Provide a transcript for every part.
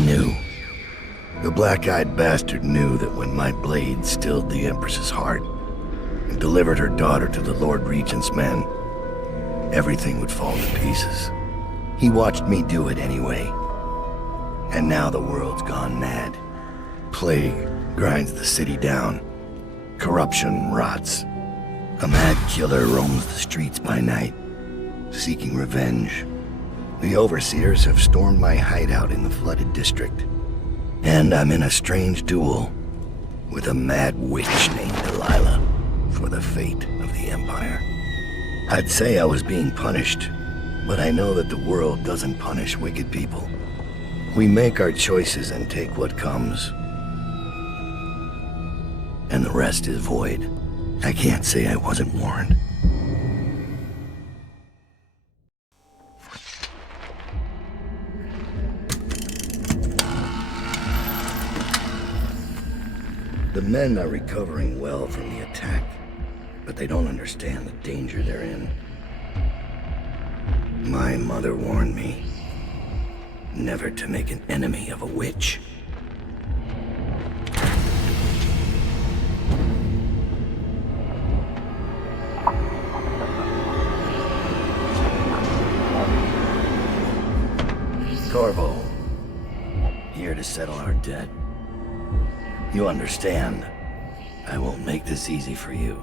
knew. The black-eyed bastard knew that when my blade stilled the Empress's heart and delivered her daughter to the Lord Regent's men, everything would fall to pieces. He watched me do it anyway. And now the world's gone mad. Plague grinds the city down. Corruption rots. A mad killer roams the streets by night, seeking revenge. The overseers have stormed my hideout in the flooded district. And I'm in a strange duel with a mad witch named Delilah for the fate of the Empire. I'd say I was being punished, but I know that the world doesn't punish wicked people. We make our choices and take what comes. And the rest is void. I can't say I wasn't warned. The men are recovering well from the attack, but they don't understand the danger they're in. My mother warned me never to make an enemy of a witch. Corvo, here to settle our debt. You understand, I won't make this easy for you.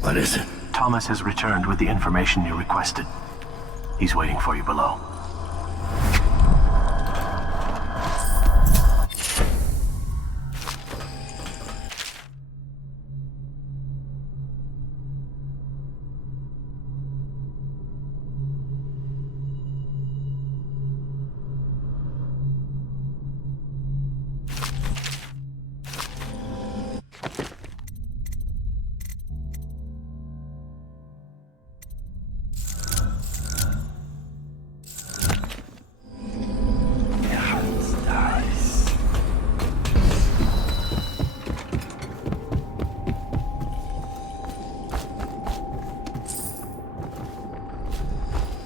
What is it? Thomas has returned with the information you requested. He's waiting for you below.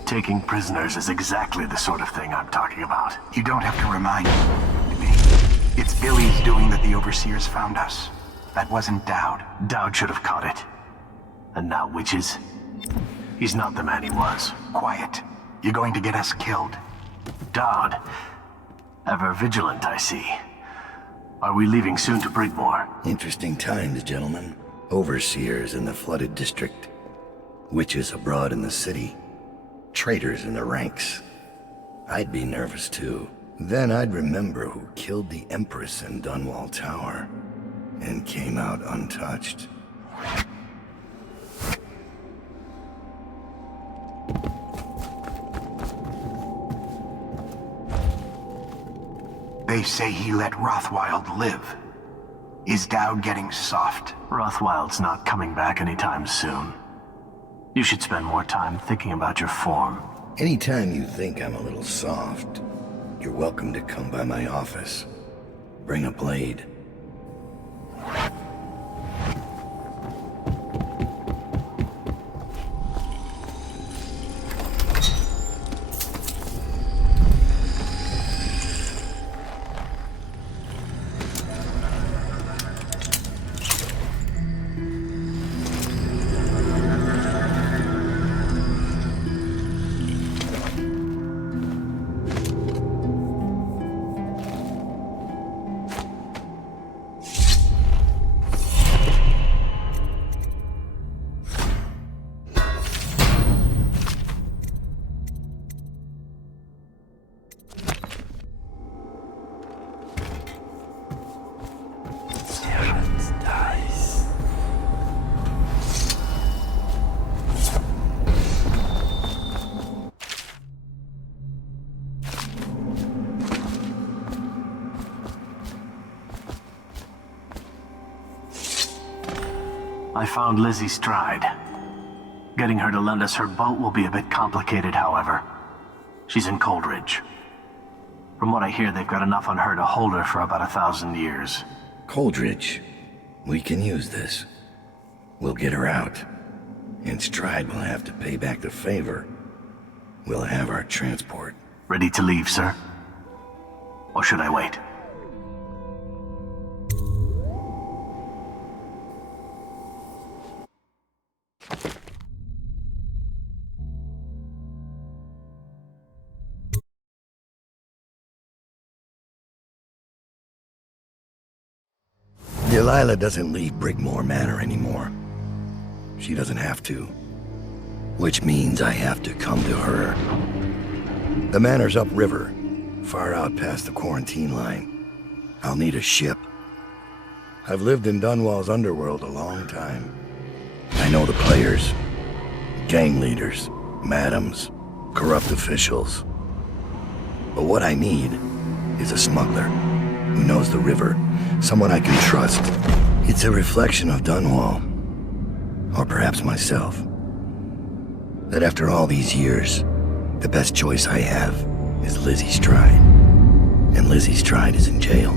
Taking prisoners is exactly the sort of thing I'm talking about. You don't have to remind me. It's Billy's doing that the Overseers found us. That wasn't Dowd. Dowd should have caught it. And now witches? He's not the man he was. Quiet. You're going to get us killed. Dowd. Ever vigilant, I see. Are we leaving soon to Brigmore? Interesting times, gentlemen. Overseers in the flooded district. Witches abroad in the city. Traitors in the ranks. I'd be nervous too. Then I'd remember who killed the Empress in Dunwall Tower and came out untouched. They say he let Rothwild live. Is Dowd getting soft? Rothwild's not coming back anytime soon. You should spend more time thinking about your form. Anytime you think I'm a little soft, you're welcome to come by my office. Bring a blade. I found Lizzie Stride. Getting her to lend us her boat will be a bit complicated, however. She's in Coldridge. From what I hear, they've got enough on her to hold her for about 1,000 years. Coldridge. We can use this. We'll get her out. And Stride will have to pay back the favor. We'll have our transport. Ready to leave, sir? Or should I wait? Delilah doesn't leave Brigmore Manor anymore. She doesn't have to. Which means I have to come to her. The manor's upriver, far out past the quarantine line. I'll need a ship. I've lived in Dunwall's underworld a long time. I know the players. Gang leaders, madams, corrupt officials. But what I need is a smuggler who knows the river, someone I can trust. It's a reflection of Dunwall, or perhaps myself, that after all these years, the best choice I have is Lizzie Stride. And Lizzie Stride is in jail.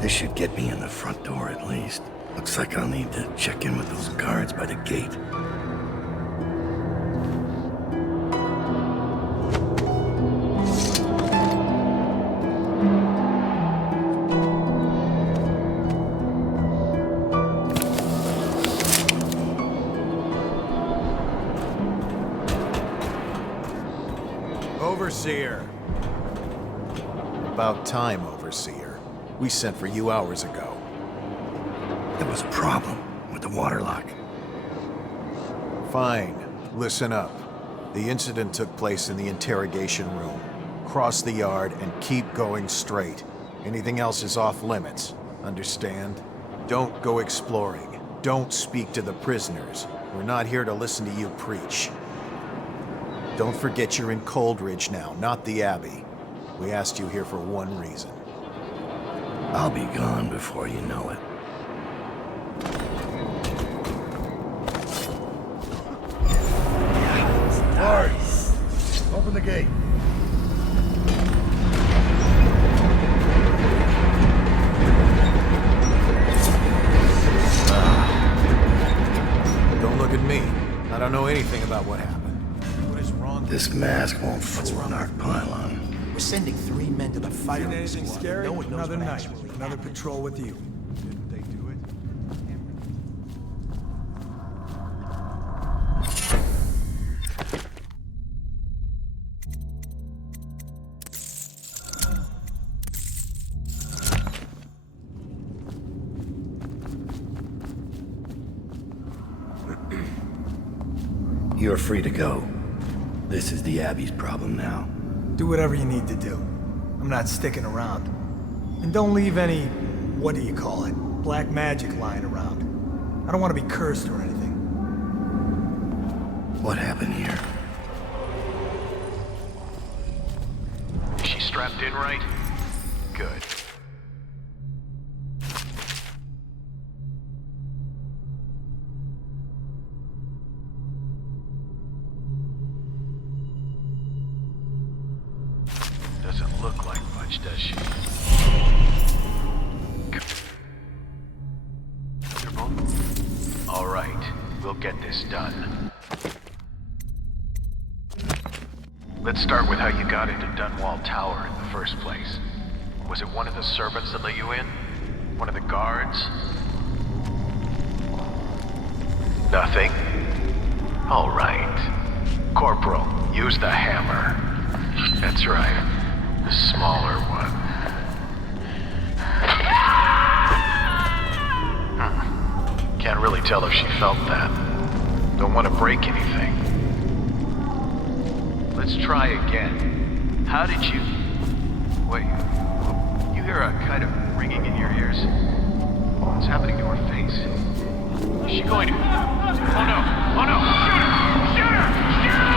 This should get me in the front door at least. Looks like I'll need to check in with those guards by the gate. Overseer. About time, Overseer. We sent for you hours ago. There was a problem with the waterlock. Fine. Listen up. The incident took place in the interrogation room. Cross the yard and keep going straight. Anything else is off limits. Understand? Don't go exploring. Don't speak to the prisoners. We're not here to listen to you preach. Don't forget you're in Coldridge now, not the Abbey. We asked you here for one reason. I'll be gone before you know it. Guards, open the gate. Don't look at me. I don't know anything about what happened. What is wrong? This mask won't fool an arc pylon. We're sending 3 men to the firing Anything squad. scary? No one knows Another what night. actually Another patrol with you. Didn't they do it? You're free to go. This is the Abbey's problem now. Do whatever you need to do. I'm not sticking around. And don't leave any, what do you call it, black magic lying around. I don't want to be cursed or anything. What happened here? Is she strapped in right? Good. Doesn't look like much, does she? Comfortable? All right, we'll get this done. Let's start with how you got into Dunwall Tower in the first place. Was it one of the servants that let you in? One of the guards? Nothing? All right. Corporal, use the hammer. That's right. The smaller one. Can't felt that. Don't want to break anything. Let's try again. How did you... Wait, you hear a kind of ringing in your ears? What's happening to her face? Is she going to... Oh no! Oh no! Shoot her! Shoot her!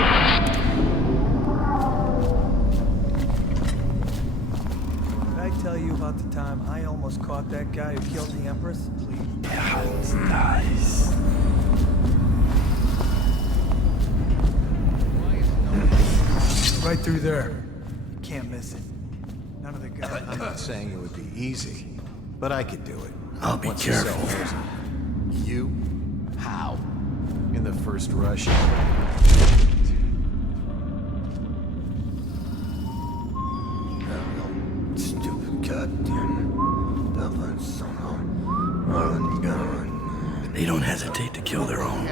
Did I tell you about the time I almost caught that guy who killed the Empress? Please. Nice. Right through there. You can't miss it. None of the guys. I'm not saying it would be easy, but I could do it. I'll be Once the cell careful. knows it. You? How? In the first rush. Stupid goddamn Dublin somehow. Run, gun. They don't hesitate to kill their own.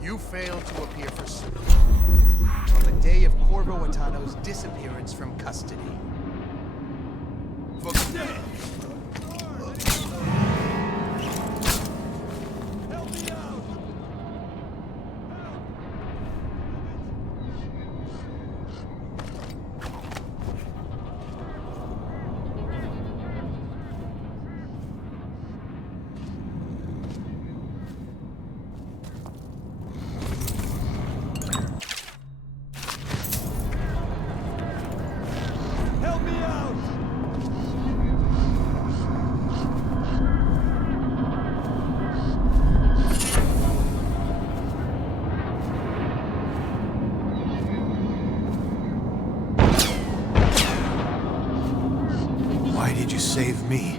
You failed to appear for suit on the day of Corvo Atano's disappearance from custody. Help me out! Why did you save me?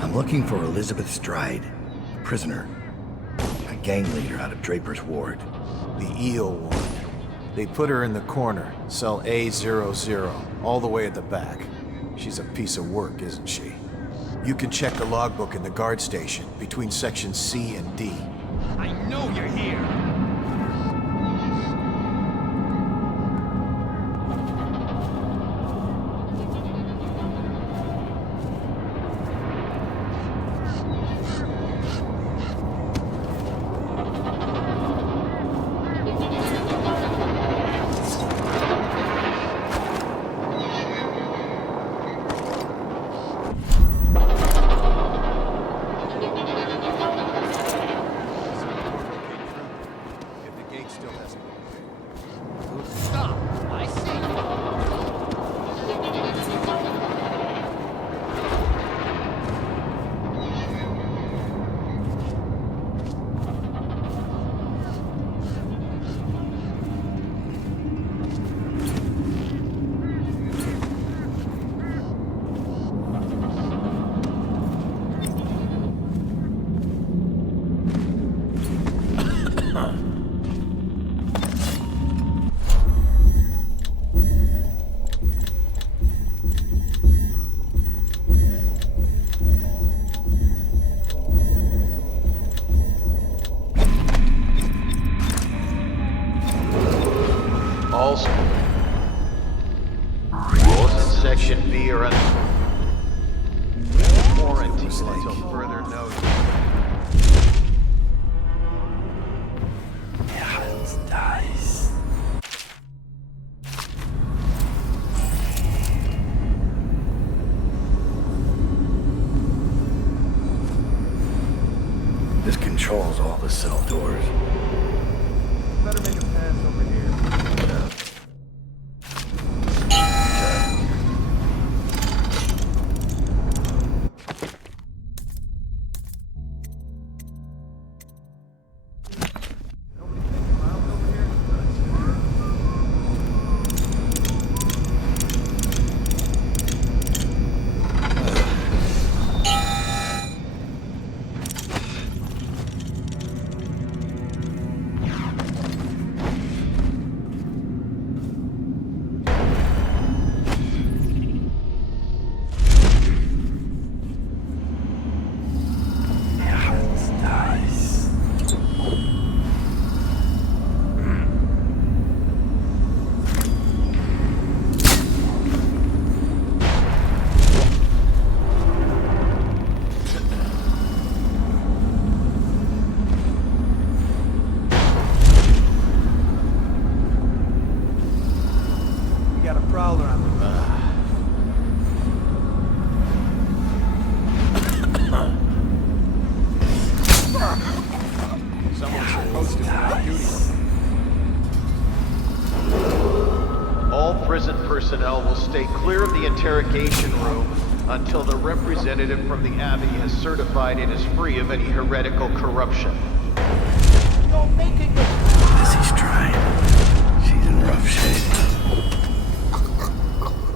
I'm looking for Elizabeth Stride, a prisoner. A gang leader out of Draper's Ward. The eel one. They put her in the corner, cell A00, all the way at the back. She's a piece of work, isn't she? You can check the logbook in the guard station, between sections C and D. I know you're here! If the gate still hasn't been opened. Stop! I see. Also, rules in section B are under quarantine until further notice. Nice. This controls all the cell doors. Better make a pass over here. prowler on the Someone's supposed to be on duty. All prison personnel will stay clear of the interrogation room until the representative from the Abbey has certified it is free of any heretical corruption. Lizzie's trying. She's in rough shape.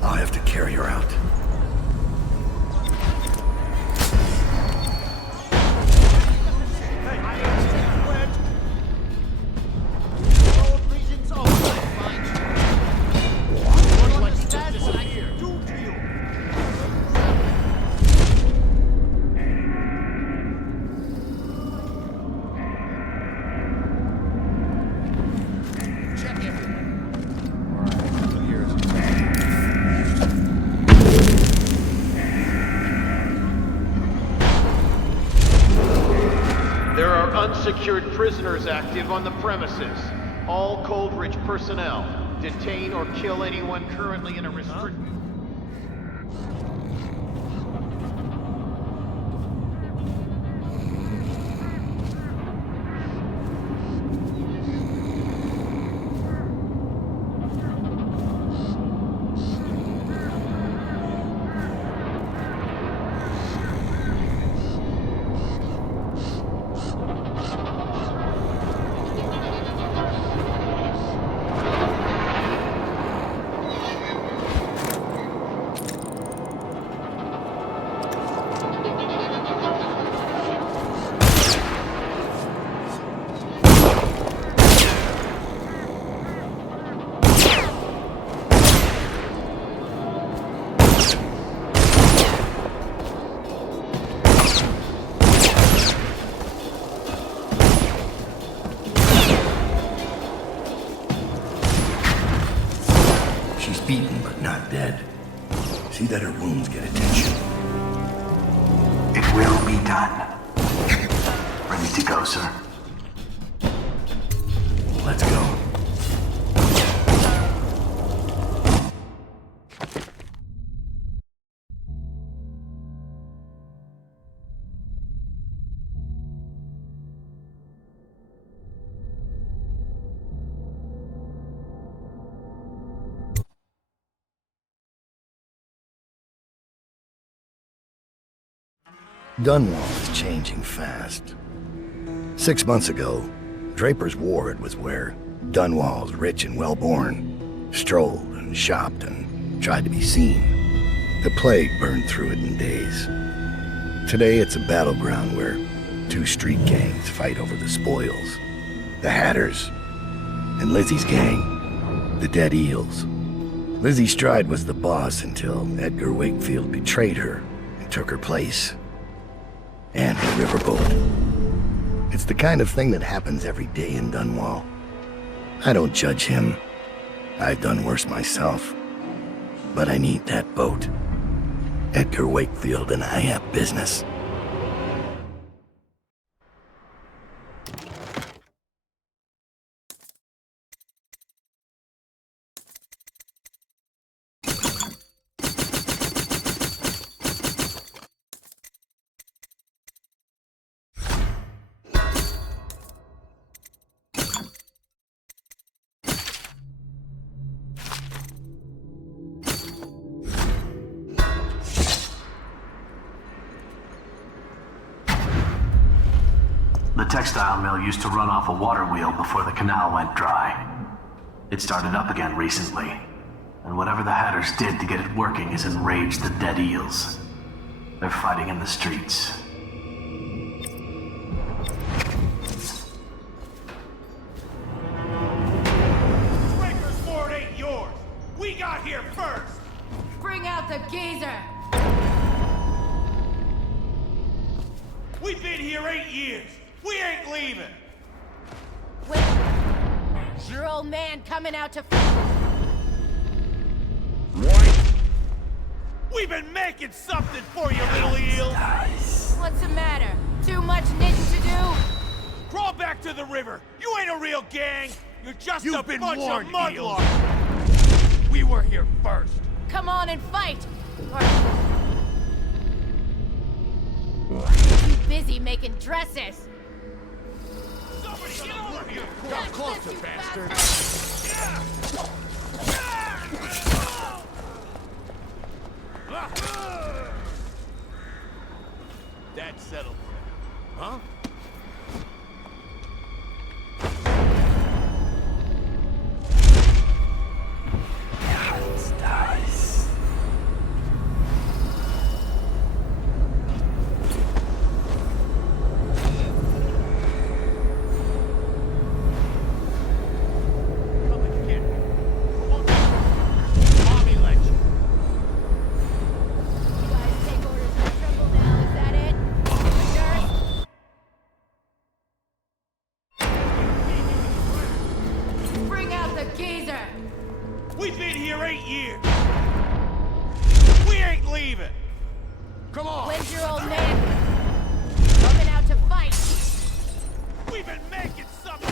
I'll have to carry her out. Unsecured prisoners active on the premises. All Coldridge personnel, detain or kill anyone currently in a restricted... Beaten, but not dead. See that her wounds get attention. It will be done. Ready to go, sir. Let's go. Dunwall is changing fast. 6 months ago, Draper's Ward was where Dunwall's rich and well-born strolled and shopped and tried to be seen. The plague burned through it in days. Today it's a battleground where 2 street gangs fight over the spoils. The Hatters and Lizzie's gang, the Dead Eels. Lizzie Stride was the boss until Edgar Wakefield betrayed her and took her place. And the riverboat. It's the kind of thing that happens every day in Dunwall. I don't judge him. I've done worse myself. But I need that boat. Edgar Wakefield and I have business. The textile mill used to run off a water wheel before the canal went dry. It started up again recently, and whatever the Hatters did to get it working has enraged the Dead Eels. They're fighting in the streets. Breaker's Ward ain't yours! We got here first! Bring out the geezer! We've been here 8 years! We ain't leaving! Wait. Is your old man coming out to... What? We've been making something for you, little eels! What's the matter? Too much knitting to do? Crawl back to the river! You ain't a real gang! You're just You've a been bunch warned, of mudlarks! We We were here first. Come on and fight! Or... Too busy making dresses! Somebody get over here! Come closer, bastard! That settles it. Huh? We've been here 8 years. We ain't leaving. Come on. When's your old man coming out to fight? We've been making something.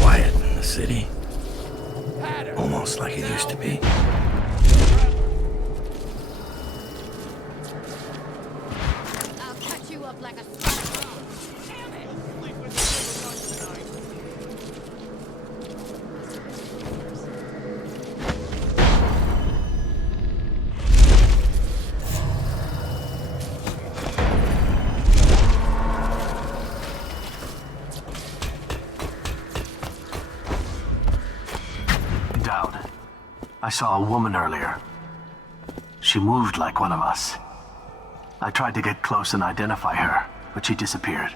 Quiet in the city. Almost like it used to be. I'll cut you up like a slice. Damn it! I saw a woman earlier. She moved like one of us. I tried to get close and identify her, but she disappeared.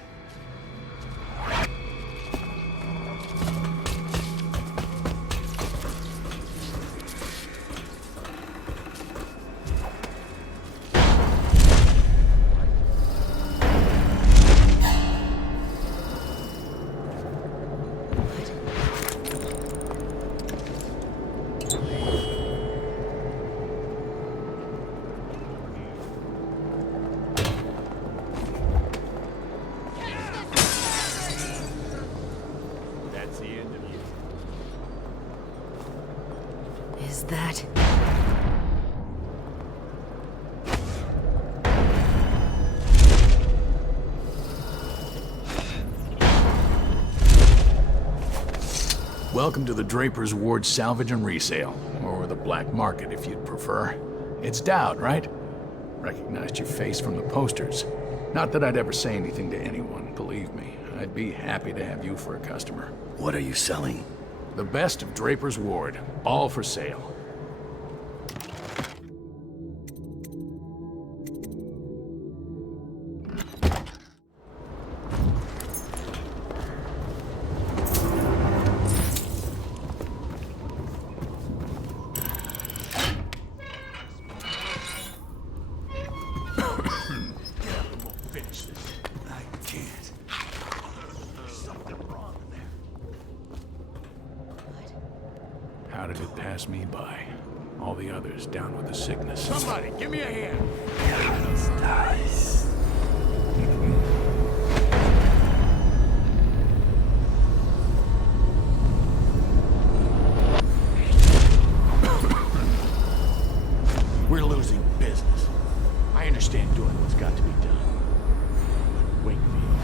Is that... Welcome to the Draper's Ward Salvage and Resale, or the Black Market if you'd prefer. It's Dowd, right? Recognized your face from the posters. Not that I'd ever say anything to anyone, believe me. I'd be happy to have you for a customer. What are you selling? The best of Draper's Ward, all for sale. How did it pass me by? All the others down with the sickness. Somebody, give me a hand. Nice. We're losing business. I understand doing what's got to be done. But Wakefield.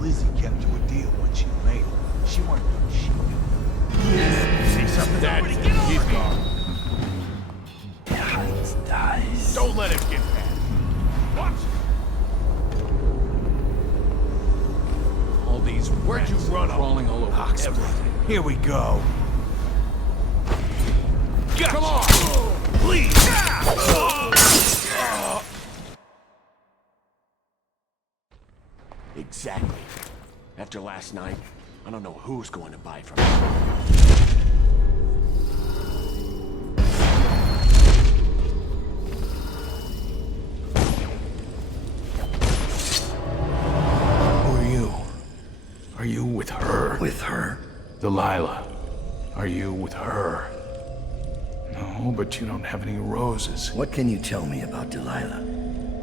Lizzie kept you a deal when she made it. She weren't doing shit. See something? That's Get it. over He's here. gone. Nice. Don't let him get past. Watch. All these Where'd you rats run crawling all over everything. Here we go. Come on! Please! Exactly. After last night, I don't know who's going to buy from me. Who are you? Are you with her? With her? Delilah. Are you with her? No, but you don't have any roses. What can you tell me about Delilah?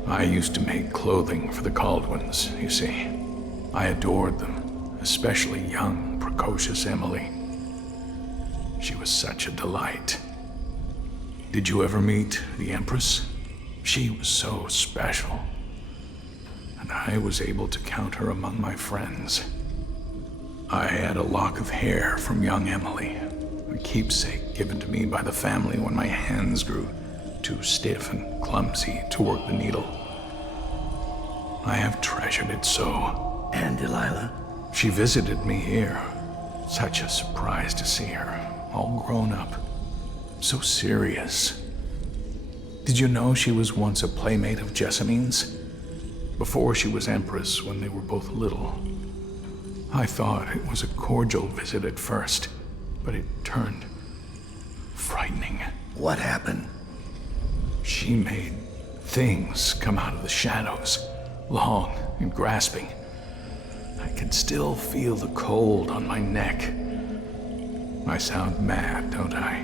I used to make clothing for the Caldwins, you see. I adored them, especially young, precocious Emily. She was such a delight. Did you ever meet the Empress? She was so special. And I was able to count her among my friends. I had a lock of hair from young Emily, a keepsake given to me by the family when my hands grew too stiff and clumsy to work the needle. I have treasured it so. And Delilah? She visited me here. Such a surprise to see her, all grown up. So serious. Did you know she was once a playmate of Jessamine's? Before she was Empress, when they were both little. I thought it was a cordial visit at first, but it turned frightening. What happened? She made things come out of the shadows, long and grasping. I can still feel the cold on my neck. I sound mad, don't I?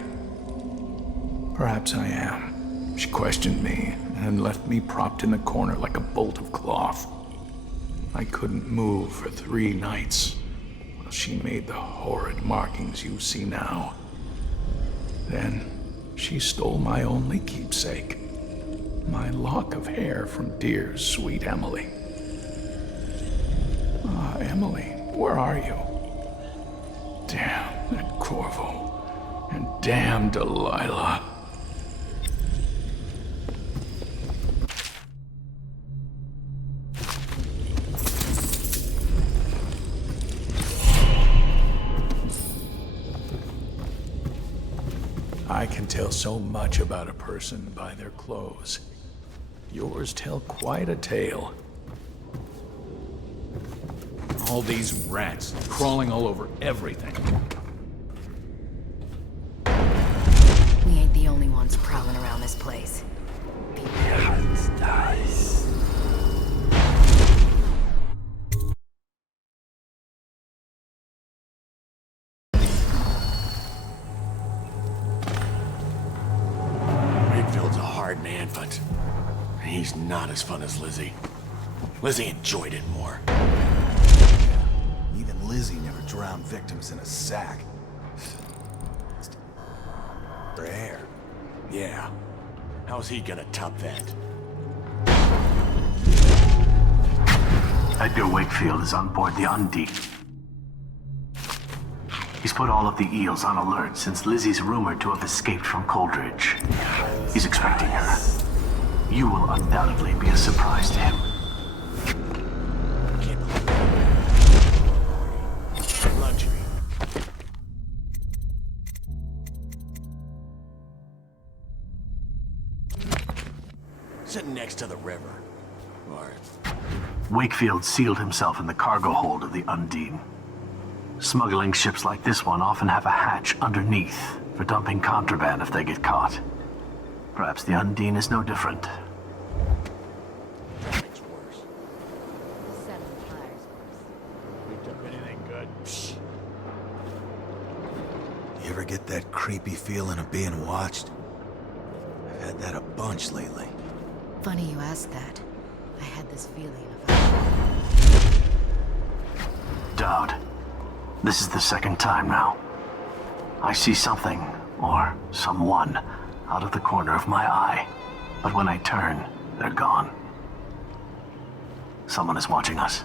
Perhaps I am. She questioned me and left me propped in the corner like a bolt of cloth. I couldn't move for 3 nights while she made the horrid markings you see now. Then she stole my only keepsake, my lock of hair from dear, sweet Emily. Ah, Emily, where are you? Damn that Corvo, and damn Delilah. I can tell so much about a person by their clothes. Yours tell quite a tale. All these rats crawling all over everything. We ain't the only ones prowling around this place. Rigfield's a hard man, but he's not as fun as Lizzie. Lizzie enjoyed it more. Even Lizzie never drowned victims in a sack. Her hair. Yeah. How's he gonna top that? Edgar Wakefield is on board the Undine. He's put all of the eels on alert since Lizzie's rumored to have escaped from Coldridge. He's expecting her. You will undoubtedly be a surprise to him. Luxury. Sitting next to the river. Or... Wakefield sealed himself in the cargo hold of the Undine. Smuggling ships like this one often have a hatch underneath for dumping contraband if they get caught. Perhaps the Undine is no different. It's worse. Picked up anything good? Psh. You ever get that creepy feeling of being watched? I've had that a bunch lately. Funny you ask that. I had this feeling of... Dowd, this is the second time now. I see something, or someone, out of the corner of my eye. But when I turn, they're gone. Someone is watching us.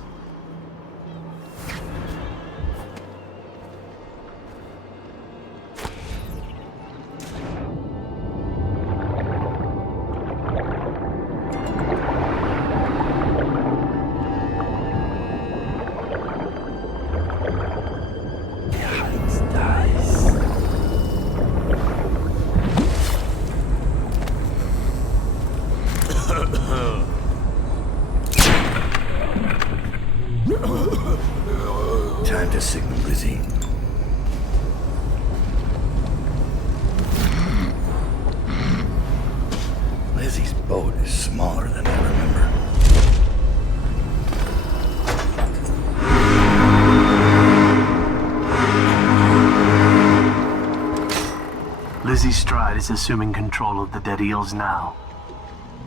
Lizzie Stride is assuming control of the Dead Eels now.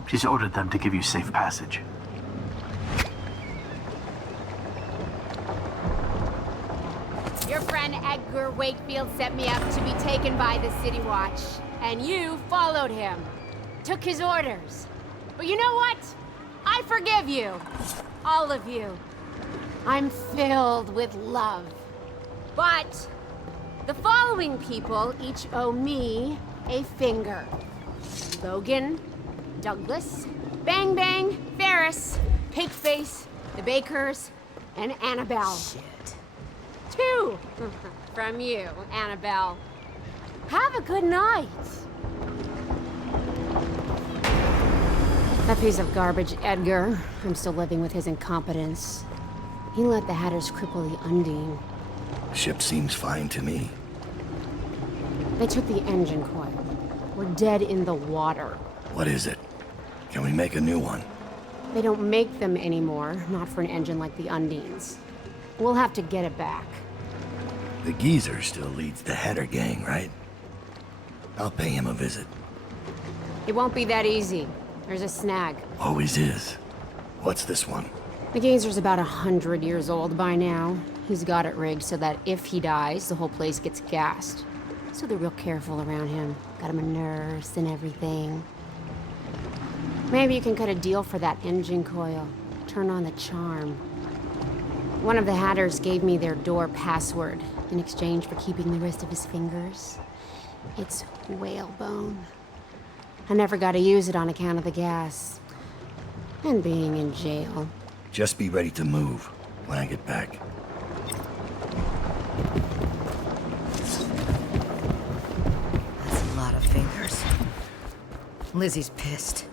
She's ordered them to give you safe passage. Your friend Edgar Wakefield set me up to be taken by the City Watch, and you followed him. Took his orders. But you know what? I forgive you. All of you. I'm filled with love. But the following people each owe me a finger. Logan, Douglas, Bang Bang, Ferris, Cakeface, the Bakers, and Annabelle. Shit. 2 from you, Annabelle. Have a good night. That piece of garbage, Edgar. I'm still living with his incompetence. He let the Hatters cripple the Undine. Ship seems fine to me. They took the engine coil. We're dead in the water. What is it? Can we make a new one? They don't make them anymore, not for an engine like the Undine's. We'll have to get it back. The geezer still leads the Hatter gang, right? I'll pay him a visit. It won't be that easy. There's a snag. Always is. What's this one? The geezer's about 100 years old by now. He's got it rigged so that if he dies, the whole place gets gassed. So they're real careful around him. Got him a nurse and everything. Maybe you can cut a deal for that engine coil. Turn on the charm. One of the Hatters gave me their door password in exchange for keeping the rest of his fingers. It's whalebone. I never got to use it on account of the gas. And being in jail. Just be ready to move when I get back. That's a lot of fingers. Lizzie's pissed.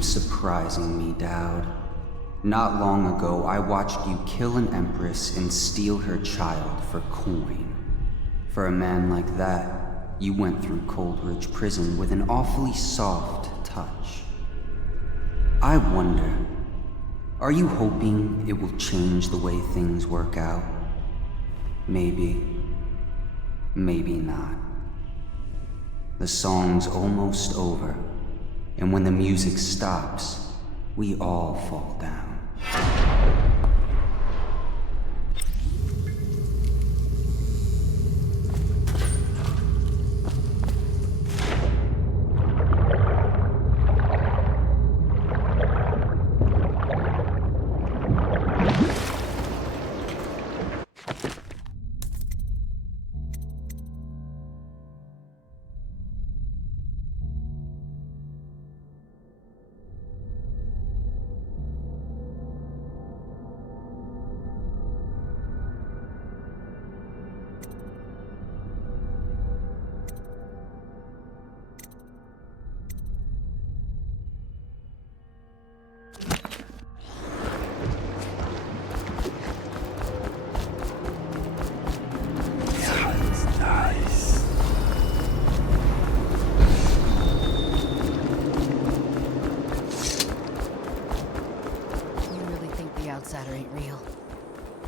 Surprising me, Dowd. Not long ago, I watched you kill an empress and steal her child for coin. For a man like that, you went through Coldridge Prison with an awfully soft touch. I wonder, are you hoping it will change the way things work out? Maybe. Maybe not. The song's almost over. And when the music stops, we all fall down.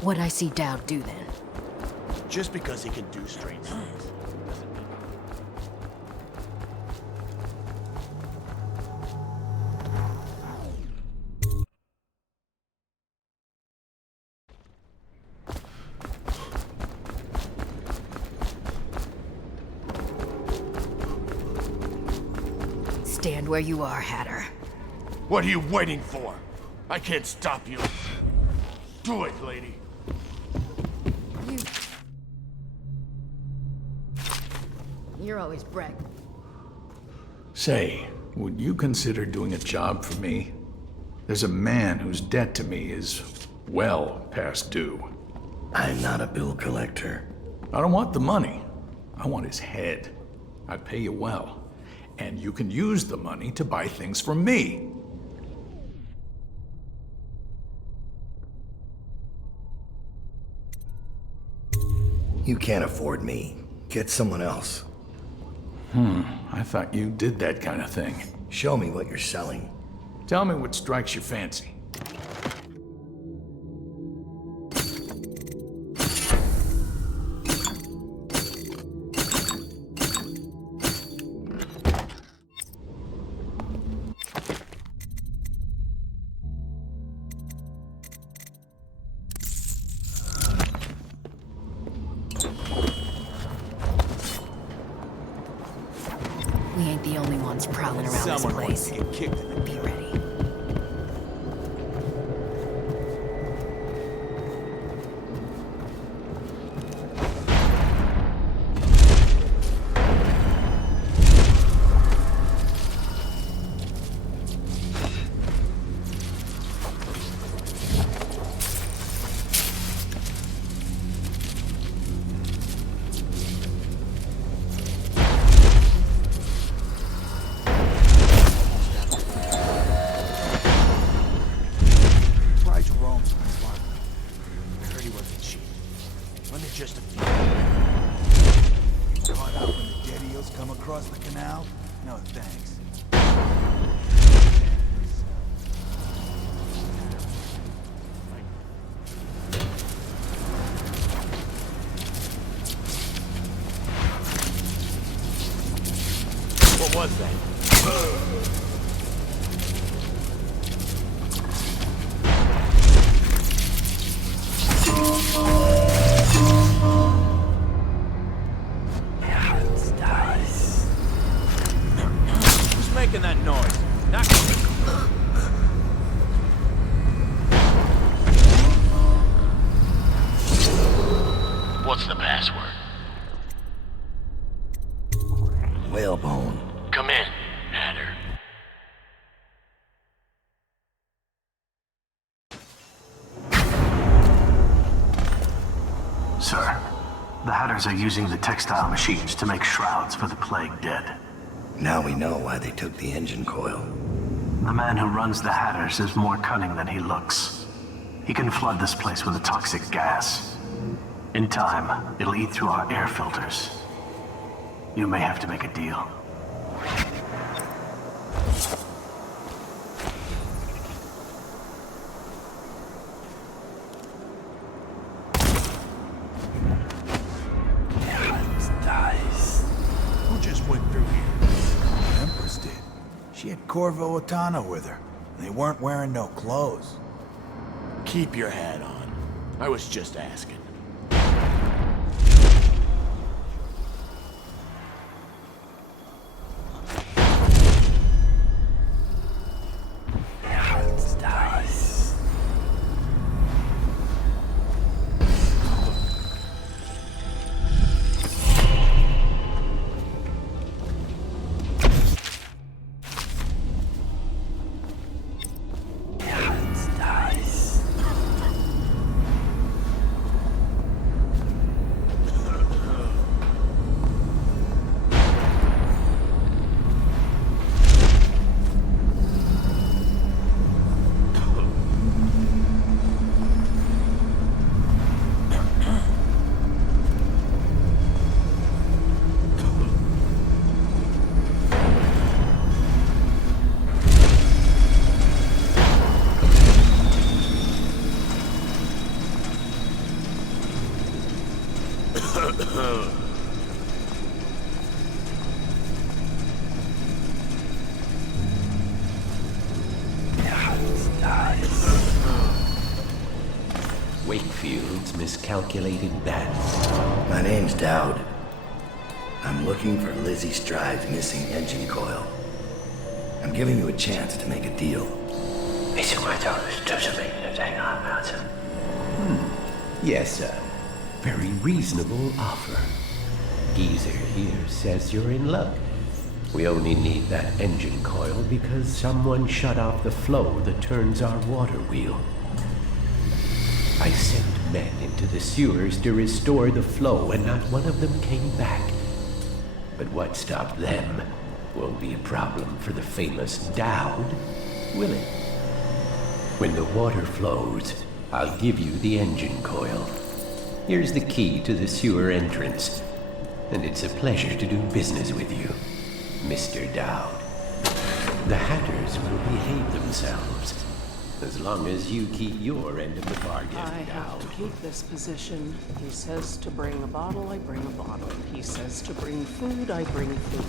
What'd I see Dowd do then? Just because he can do strange things. Stand where you are, Hatter. What are you waiting for? I can't stop you. Do it, lady. You're always bragging. Say, would you consider doing a job for me? There's a man whose debt to me is well past due. I'm not a bill collector. I don't want the money. I want his head. I'd pay you well. And you can use the money to buy things from me. You can't afford me. Get someone else. I thought you did that kind of thing. Show me what you're selling. Tell me what strikes your fancy. We ain't the only ones prowling around this place. Get kicked in the Be ready. What was that? Who's making that noise? Not What's the password? Whalebone. Come in, Hatter. Sir, the Hatters are using the textile machines to make shrouds for the plague dead. Now we know why they took the engine coil. The man who runs the Hatters is more cunning than he looks. He can flood this place with a toxic gas. In time, it'll eat through our air filters. You may have to make a deal. Who just went through here? The Empress did. She had Corvo Otana with her. And they weren't wearing no clothes. Keep your hat on. I was just asking. Wakefield's miscalculated badly. My name's Dowd. I'm looking for Lizzie Stride's missing engine coil. I'm giving you a chance to make a deal. Yes, sir. Very reasonable offer. Geezer here says you're in luck. We only need that engine coil because someone shut off the flow that turns our water wheel. I sent men into the sewers to restore the flow, and not one of them came back. But what stopped them won't be a problem for the famous Dowd, will it? When the water flows, I'll give you the engine coil. Here's the key to the sewer entrance, and it's a pleasure to do business with you, Mr. Dowd. The Hatters will behave themselves, as long as you keep your end of the bargain, I have to keep this position. He says to bring a bottle, I bring a bottle. He says to bring food, I bring food.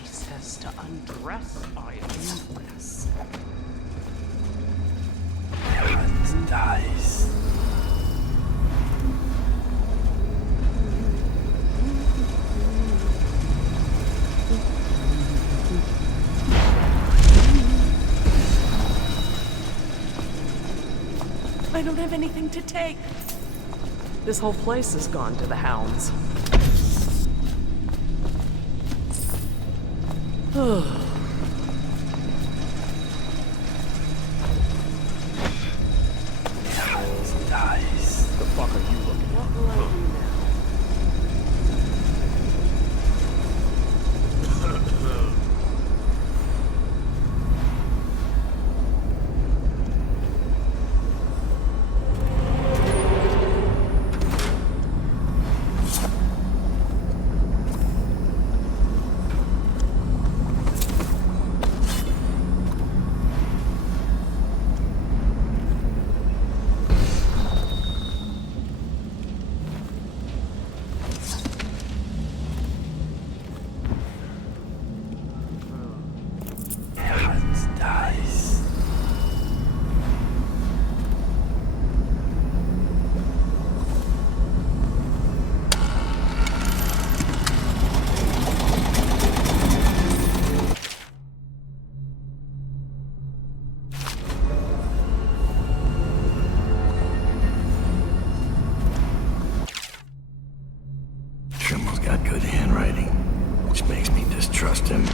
He says to undress, I undress. Dice. I don't have anything to take. This whole place has gone to the hounds. Dice. The fuck are you looking What will I do now? Dice. Trimmel's got good handwriting, which makes me distrust him.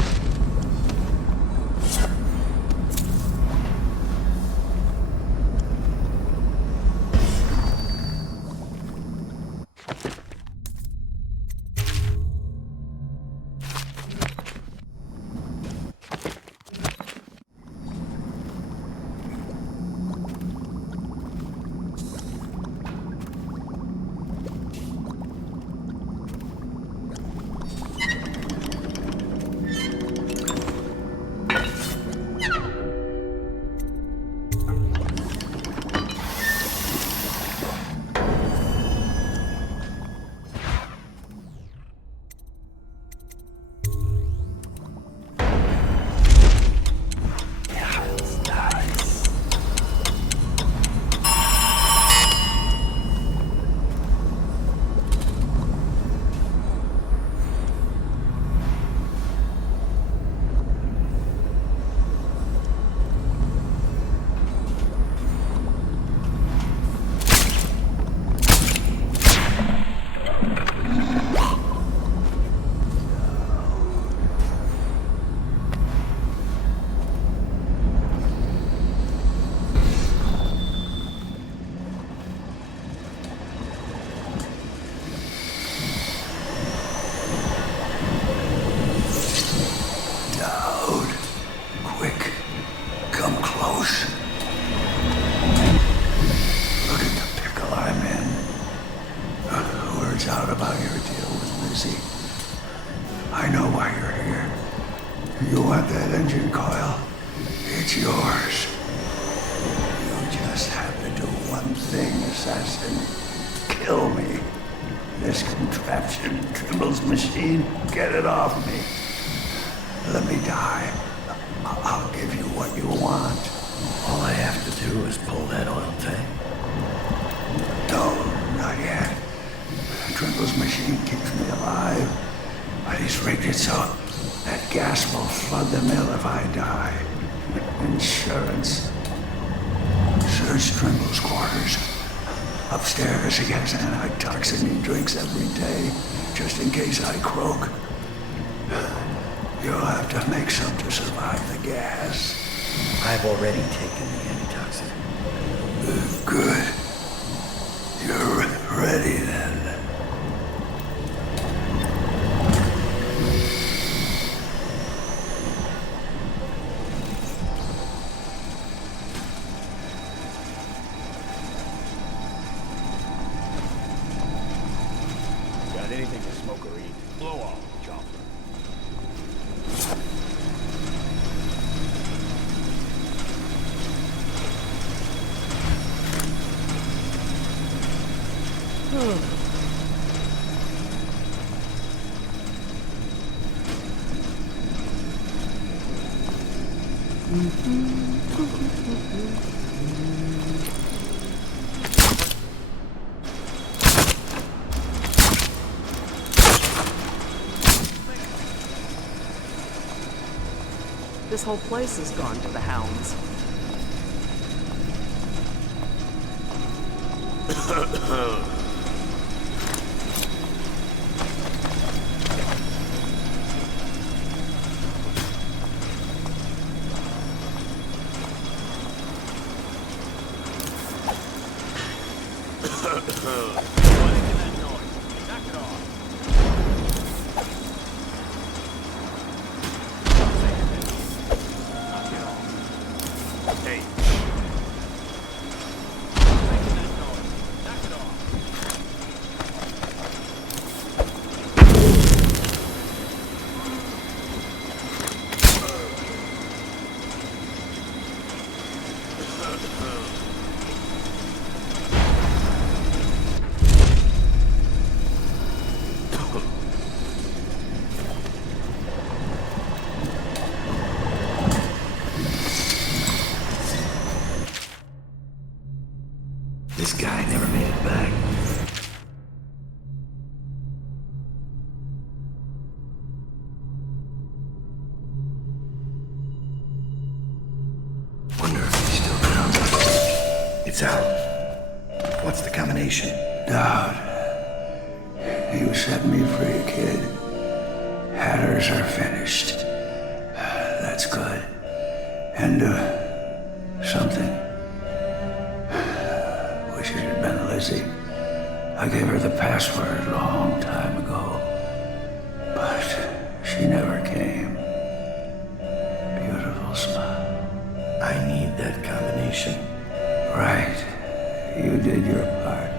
I know why you're here. You want that engine coil? It's yours. You just have to do one thing, assassin. Kill me. This contraption, Trimble's machine, get it off me. Let me die. I'll give you what you want. All I have to do is pull that oil tank. No, not yet. Trimble's machine keeps me alive, but he's rigged it so that gas will flood the mill if I die. Insurance. Search Trimble's quarters. Upstairs, he has antitoxin he drinks every day, just in case I croak. You'll have to make some to survive the gas. I've already taken the antitoxin. Good. You're ready then. Got anything to smoke or eat? Blow off, chopper. This whole place has gone to the hounds. This guy never made it back. Wonder if he's still down. It's out. What's the combination? Dowd. You set me free, kid. Hatters are finished. That's good. And, something. Wish it had been Lizzie. I gave her the password a long time ago. But she never came. Beautiful smile. I need that combination. Right. You did your part.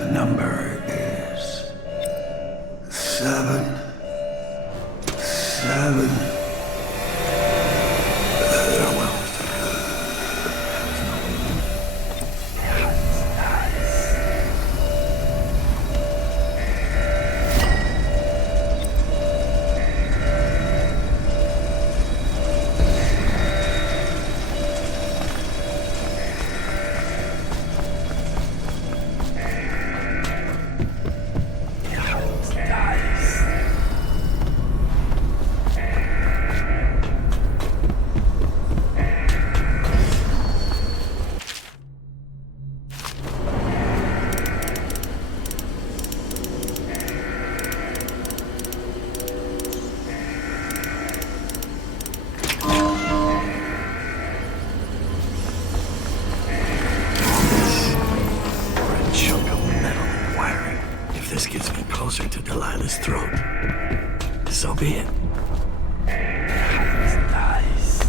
The number is 7. Closer to Delilah's throat. So be it. Nice.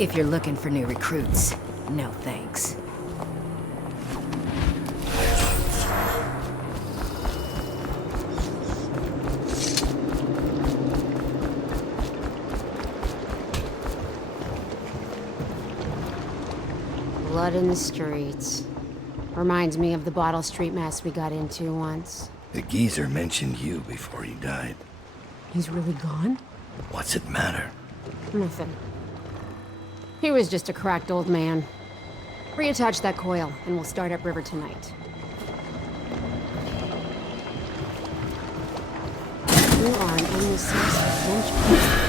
If you're looking for new recruits, no thanks. Blood in the streets. Reminds me of the Bottle Street mess we got into once. The geezer mentioned you before he died. He's really gone? What's it matter? Nothing. He was just a cracked old man. Reattach that coil, and we'll start upriver tonight. You are an endless source of adventure.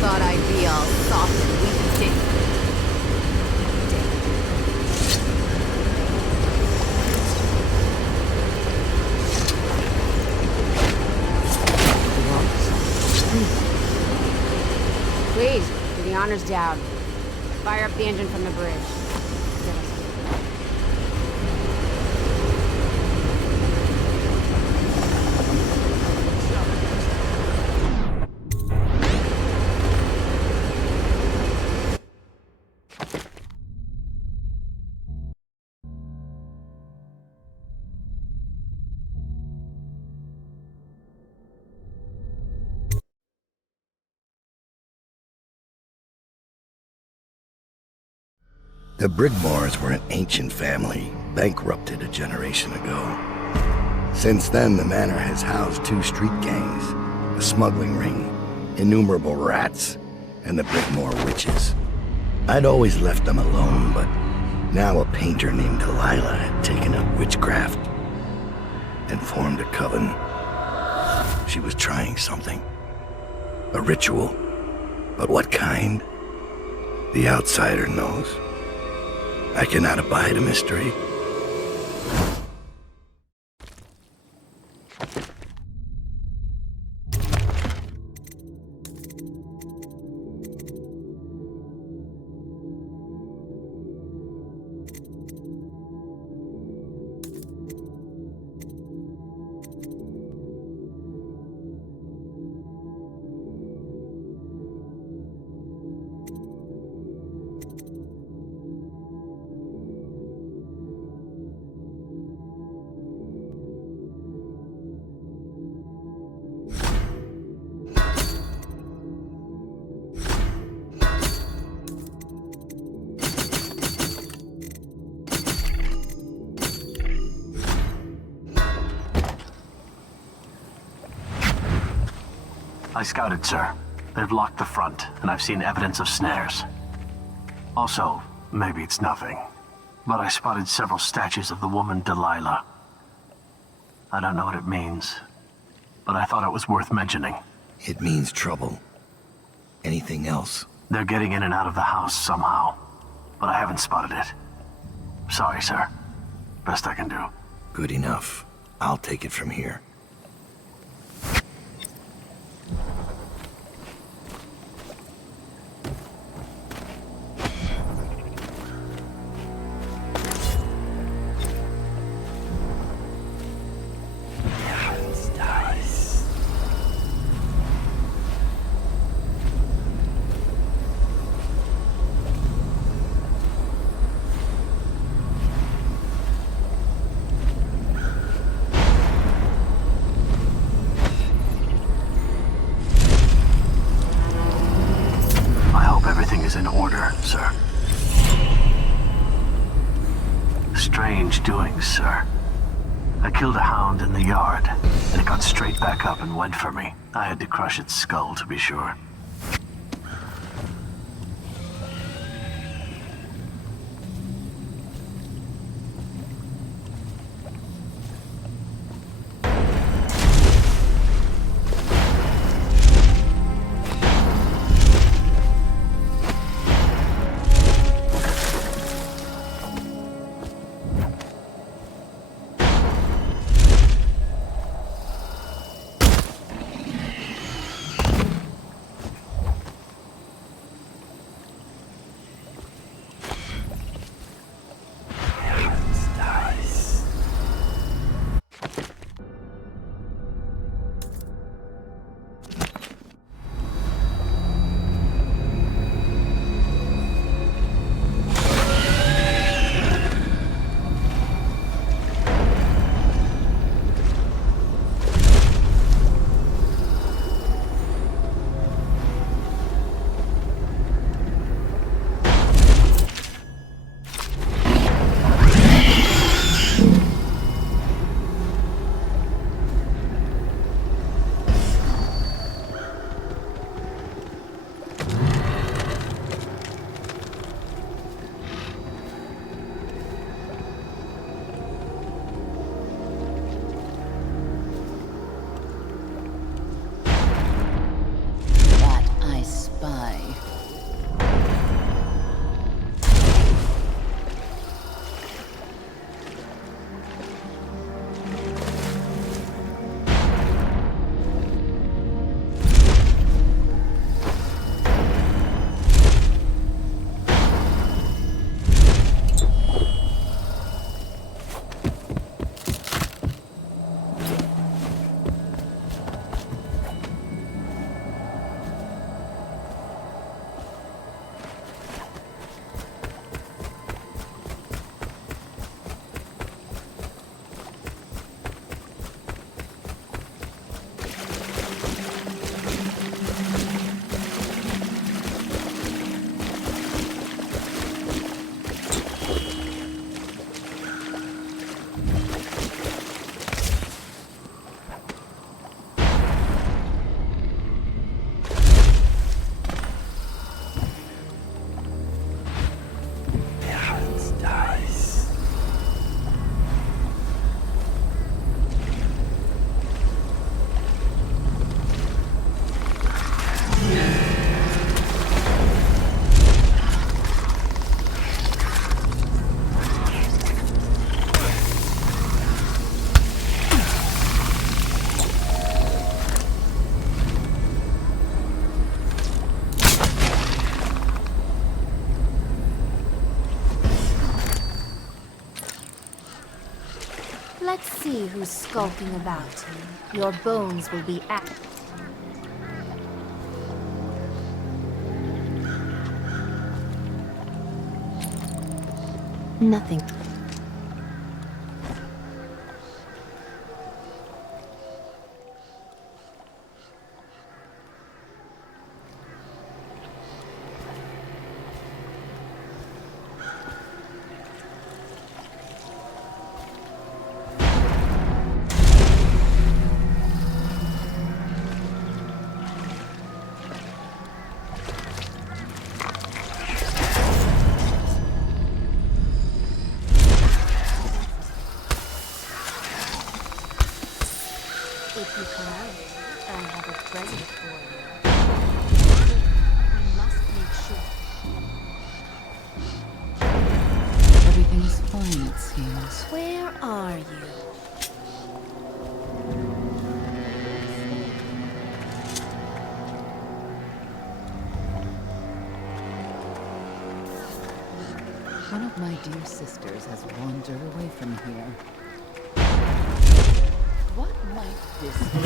Thought I'd be all soft and weak. Please, do the honors down. Fire up the engine from the bridge. The Brigmores were an ancient family, bankrupted a generation ago. Since then, the manor has housed 2 street gangs, a smuggling ring, innumerable rats, and the Brigmore witches. I'd always left them alone, but now a painter named Delilah had taken up witchcraft and formed a coven. She was trying something. A ritual. But what kind? The outsider knows. I cannot abide a mystery. I scouted, sir. They've locked the front, and I've seen evidence of snares. Also, maybe it's nothing, but I spotted several statues of the woman Delilah. I don't know what it means, but I thought it was worth mentioning. It means trouble. Anything else? They're getting in and out of the house somehow, but I haven't spotted it. Sorry, sir. Best I can do. Good enough. I'll take it from here. In order, sir. Strange doings, sir. I killed a hound in the yard, and it got straight back up and went for me. I had to crush its skull, to be sure. Let's see who's skulking about. Your bones will be at. Nothing. If you come out, I have a present for you. We must make sure. Everything is fine, it seems. Where are you? One of my dear sisters has wandered away from here. What might this be?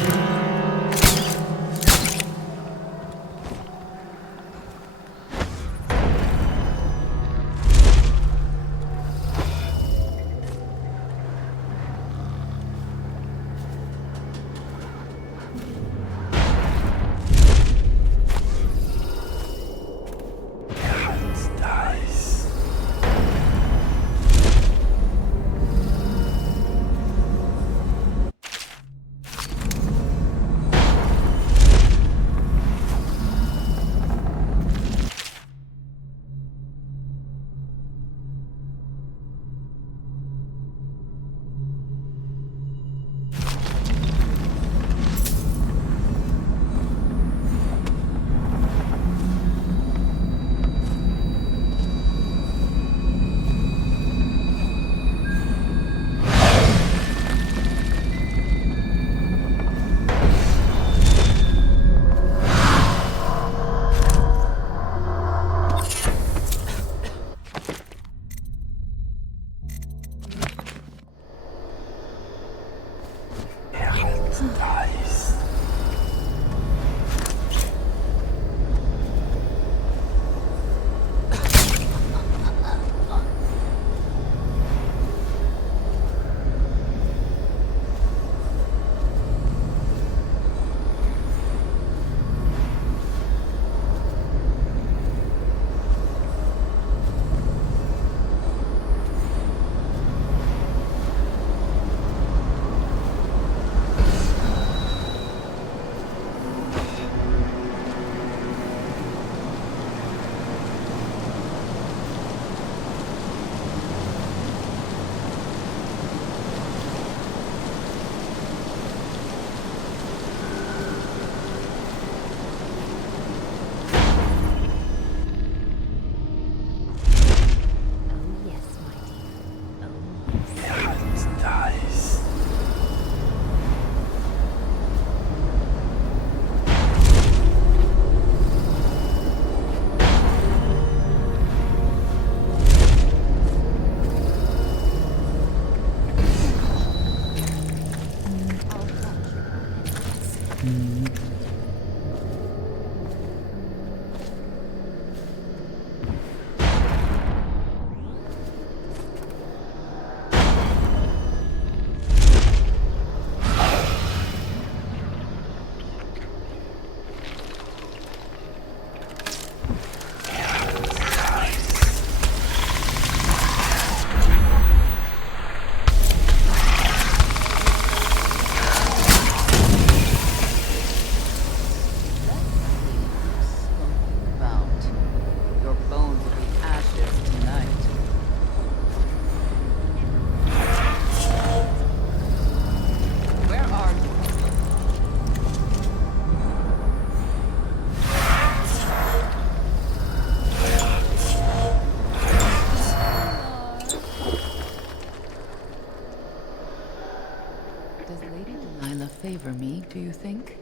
Favor me, do you think?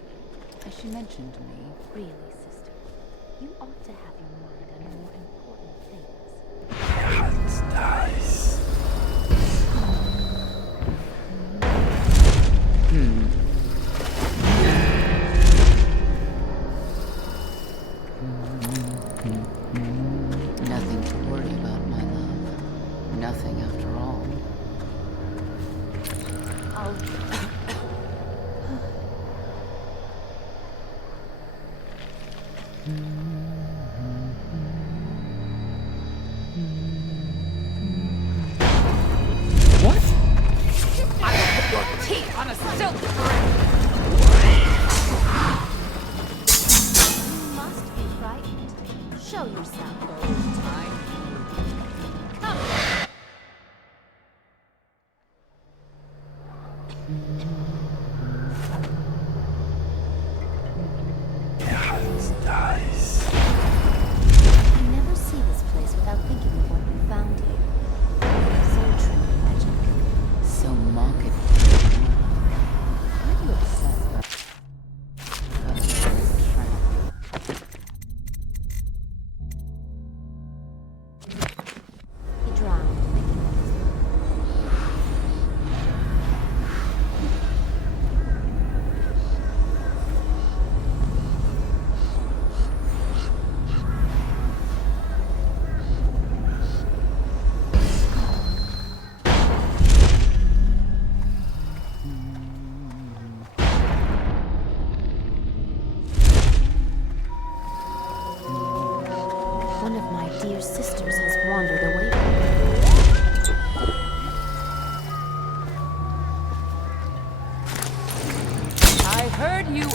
Has she mentioned me? Really, sister, you ought to have your mind on more important things. Nice. go. What? I will put your teeth on a silk thread. You must be frightened. Show yourself. Time. Come. Nice. I never see this place without thinking of what we found here. So trimmed magic. So mock it. Why do you obsess about He drowned thinking of his mother. One of my dear sisters has wandered away from me. I heard you.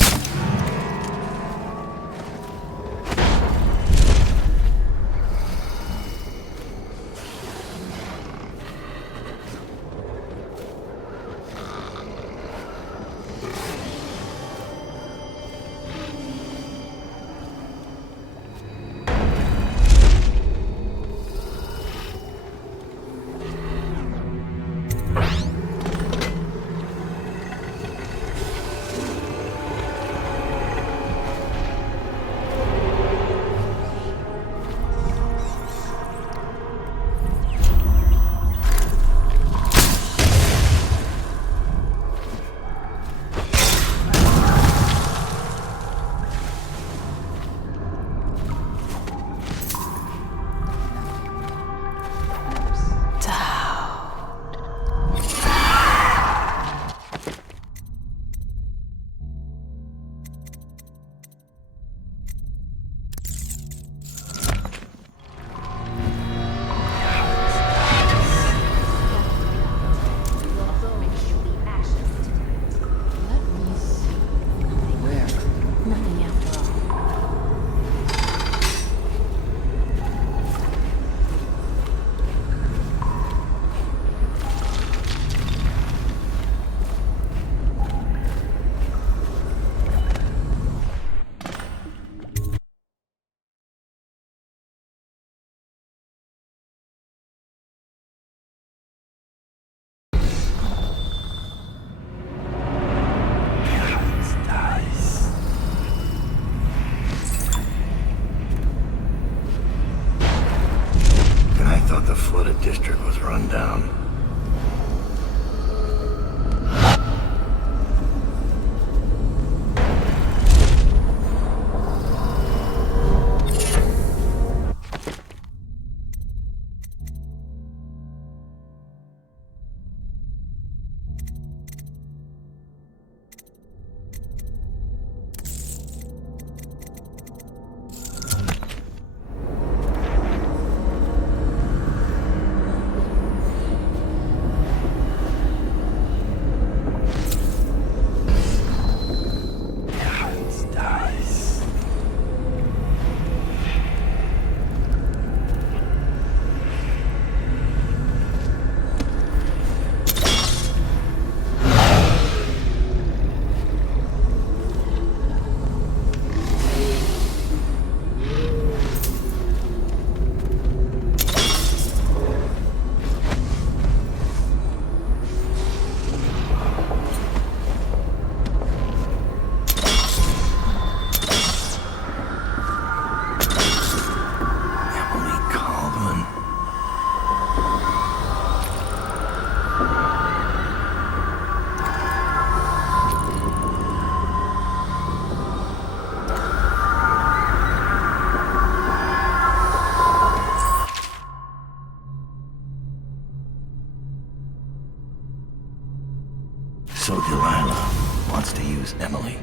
So Delilah wants to use Emily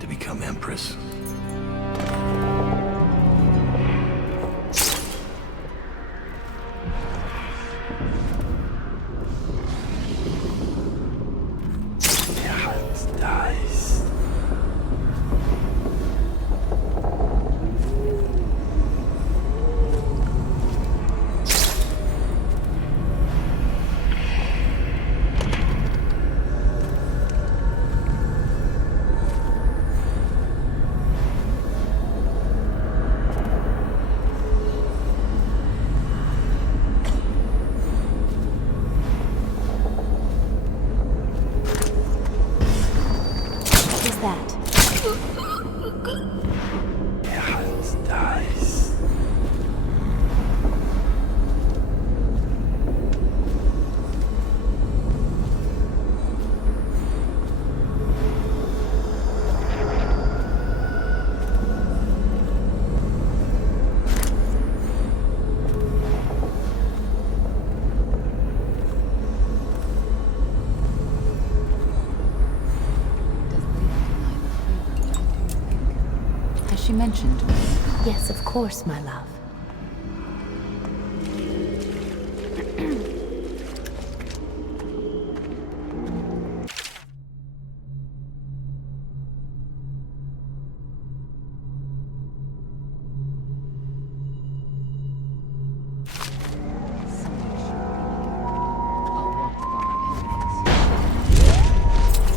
to become Empress. She mentioned me. Yes, of course, my love.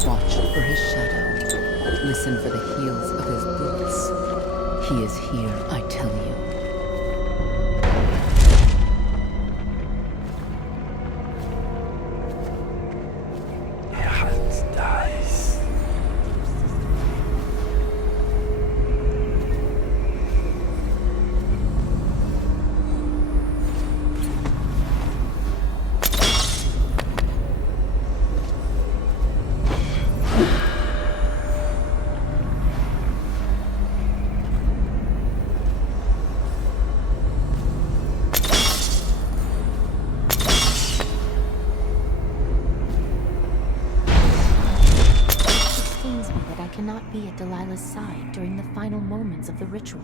Watch for his shadow. Listen for the heels of his boots. He is here, I tell you. Cannot be at Delilah's side during the final moments of the ritual.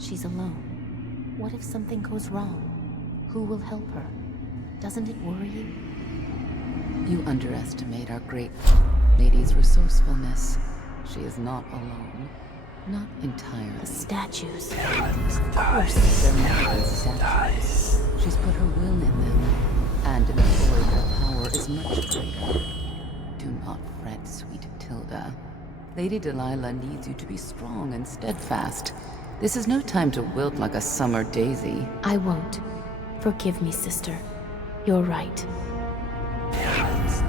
She's alone. What if something goes wrong? Who will help her? Doesn't it worry you? You underestimate our great lady's resourcefulness. She is not alone. Not entirely. The statues. Of course, they're more than statues. She's put her will in them, and in a void her power is much greater. Do not fret, sweet Tilda. Lady Delilah needs you to be strong and steadfast. This is no time to wilt like a summer daisy. I won't. Forgive me, sister. You're right. I heard something.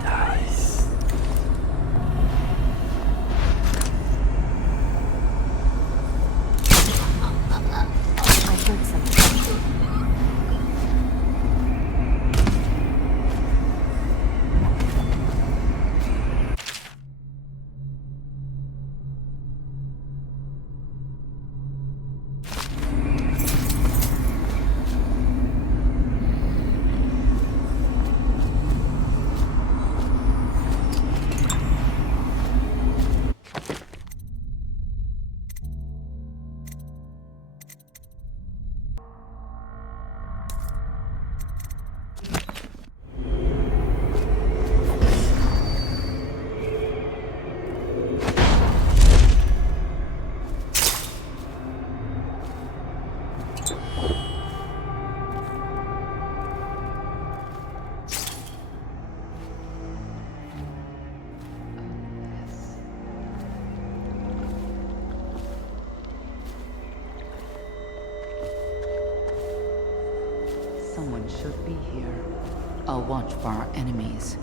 Someone should be here. I'll watch for our enemies.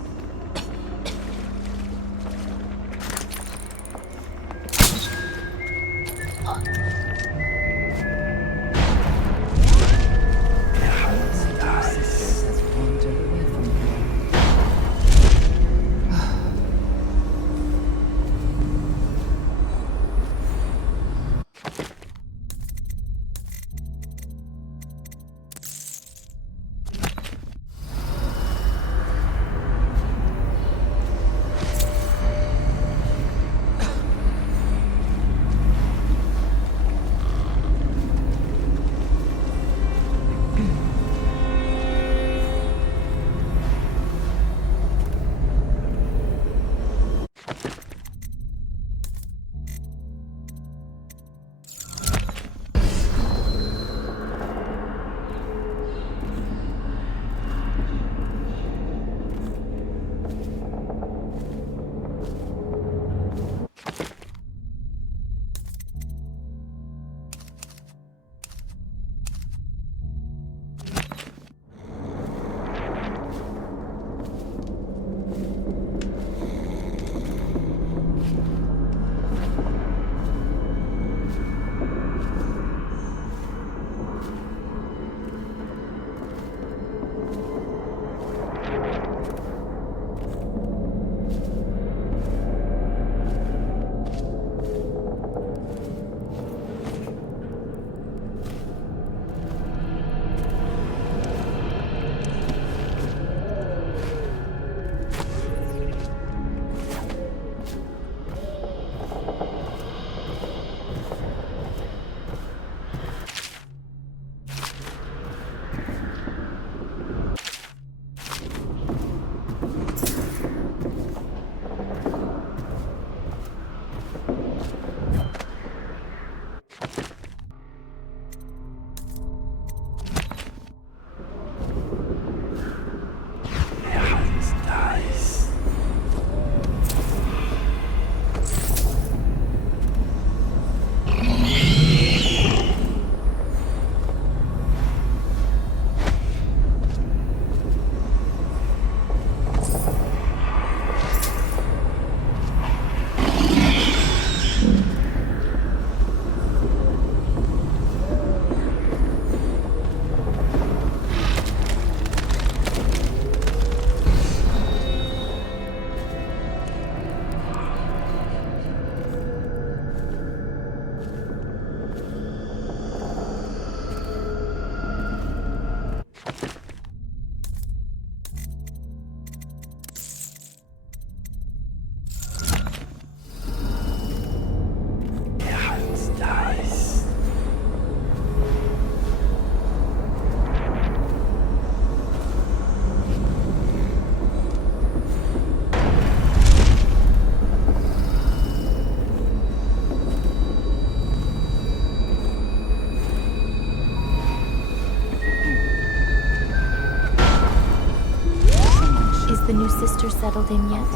sister settled in yet?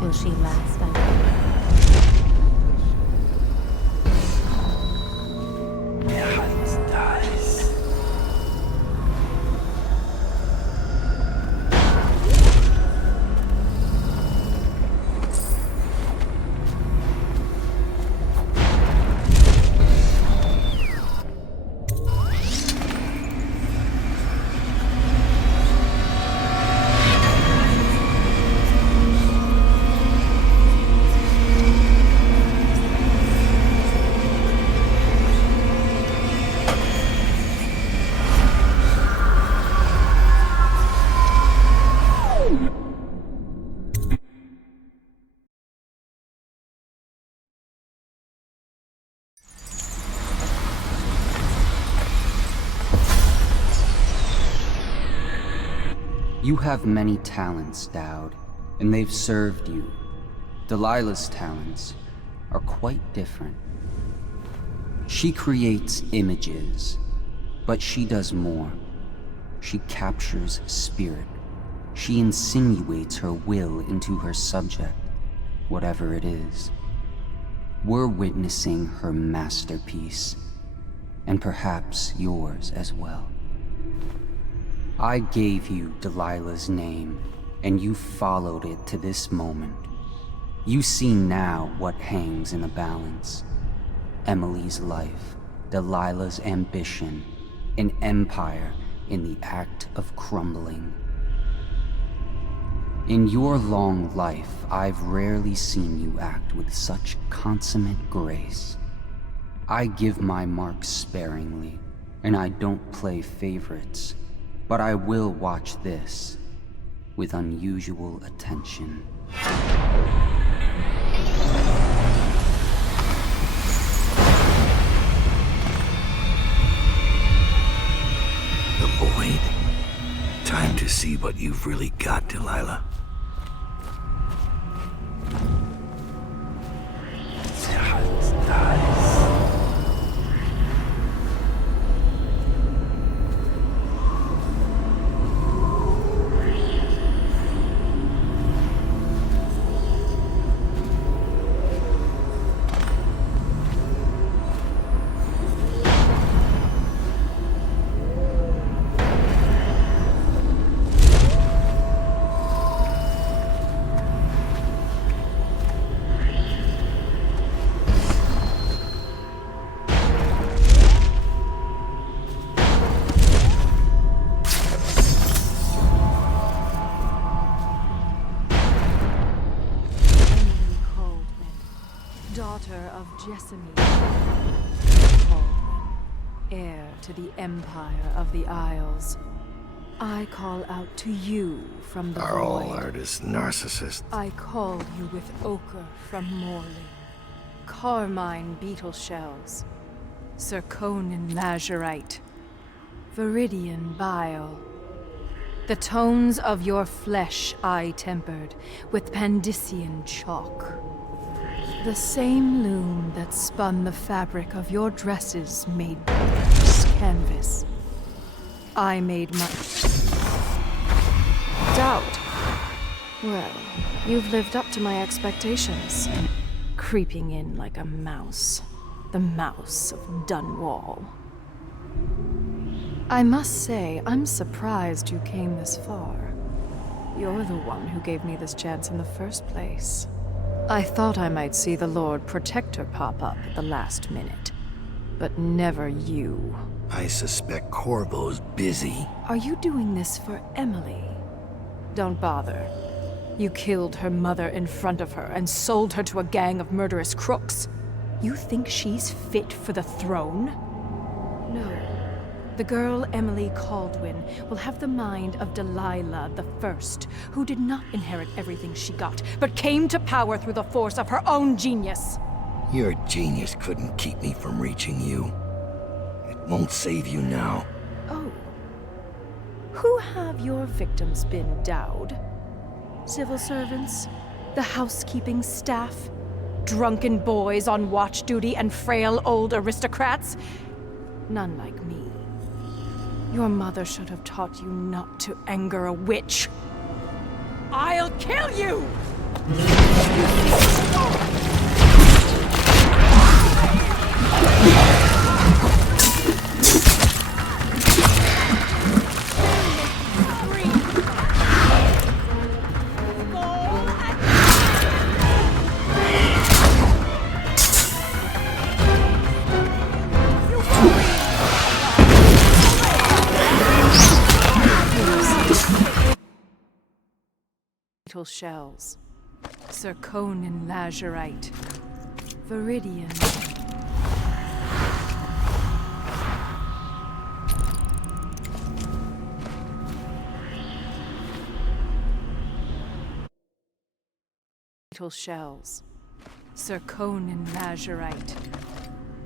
Will she last, I You have many talents, Dowd, and they've served you. Delilah's talents are quite different. She creates images, but she does more. She captures spirit. She insinuates her will into her subject, whatever it is. We're witnessing her masterpiece, and perhaps yours as well. I gave you Delilah's name, and you followed it to this moment. You see now what hangs in the balance. Emily's life, Delilah's ambition, an empire in the act of crumbling. In your long life, I've rarely seen you act with such consummate grace. I give my marks sparingly, and I don't play favorites. But I will watch this with unusual attention. The void. Time to see what you've really got, Delilah. Daughter of Jessamy, heir to the Empire of the Isles. I call out to you from the Are all void. artists narcissists? I call you with ochre from Morley, carmine beetle shells, zirconin lazurite, viridian bile. The tones of your flesh I tempered with Pandician chalk. The same loom that spun the fabric of your dresses made this canvas. I made my... Doubt. Well, you've lived up to my expectations. Creeping in like a mouse. The mouse of Dunwall. I must say, I'm surprised you came this far. You're the one who gave me this chance in the first place. I thought I might see the Lord Protector pop up at the last minute, but never you. I suspect Corvo's busy. Are you doing this for Emily? Don't bother. You killed her mother in front of her and sold her to a gang of murderous crooks. You think she's fit for the throne? No. The girl Emily Kaldwin will have the mind of Delilah the First, who did not inherit everything she got, but came to power through the force of her own genius. Your genius couldn't keep me from reaching you. It won't save you now. Oh. Who have your victims been, Dowd? Civil servants? The housekeeping staff? Drunken boys on watch duty and frail old aristocrats? None like me. Your mother should have taught you not to anger a witch. I'll kill you! Shells, zirconin lazurite, viridian. Shells, zirconin lazurite,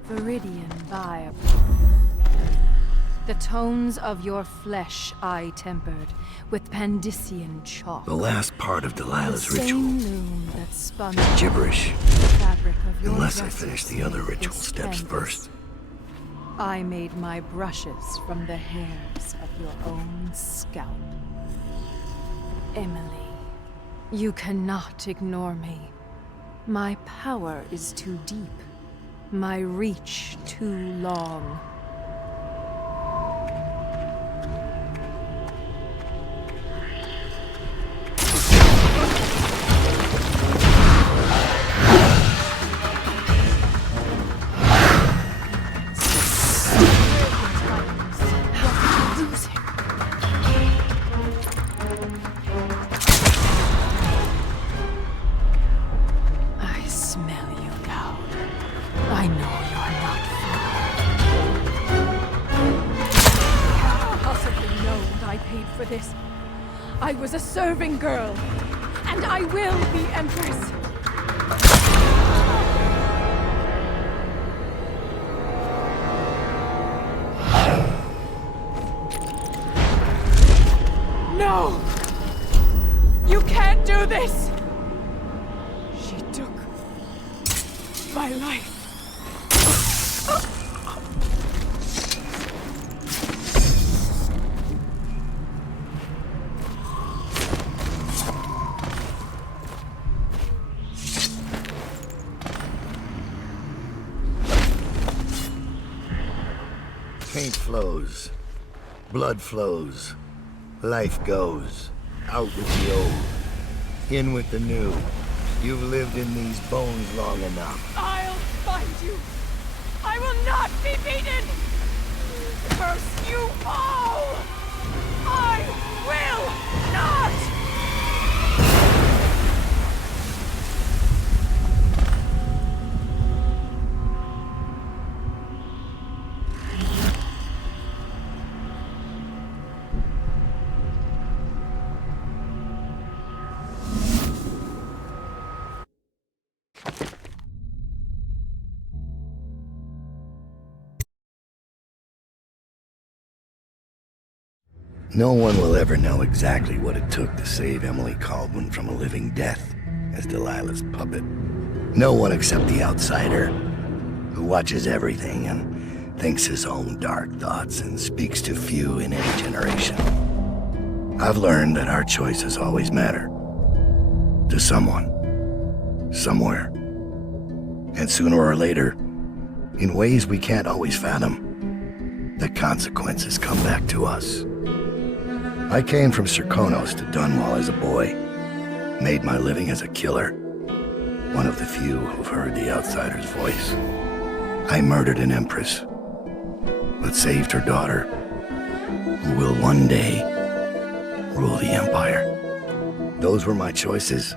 viridian bio. The tones of your flesh I tempered with Pandician chalk. The last part of Delilah's the ritual loom that spun is gibberish, the fabric of your unless I dresses finish the other ritual with steps canvas. first. I made my brushes from the hairs of your own scalp. Emily, you cannot ignore me. My power is too deep. My reach too long. I was a serving girl, and I will be Empress. No! You can't do this! She took my life. Paint flows, blood flows, life goes. Out with the old, in with the new. You've lived in these bones long enough. I'll find you. I will not be beaten. Curse you all. I will not. No one will ever know exactly what it took to save Emily Caldwin from a living death as Delilah's puppet. No one except the outsider, who watches everything and thinks his own dark thoughts and speaks to few in any generation. I've learned that our choices always matter. To someone, somewhere. And sooner or later, in ways we can't always fathom, the consequences come back to us. I came from Serkonos to Dunwall as a boy, made my living as a killer, one of the few who've heard the outsider's voice. I murdered an empress, but saved her daughter, who will one day rule the Empire. Those were my choices.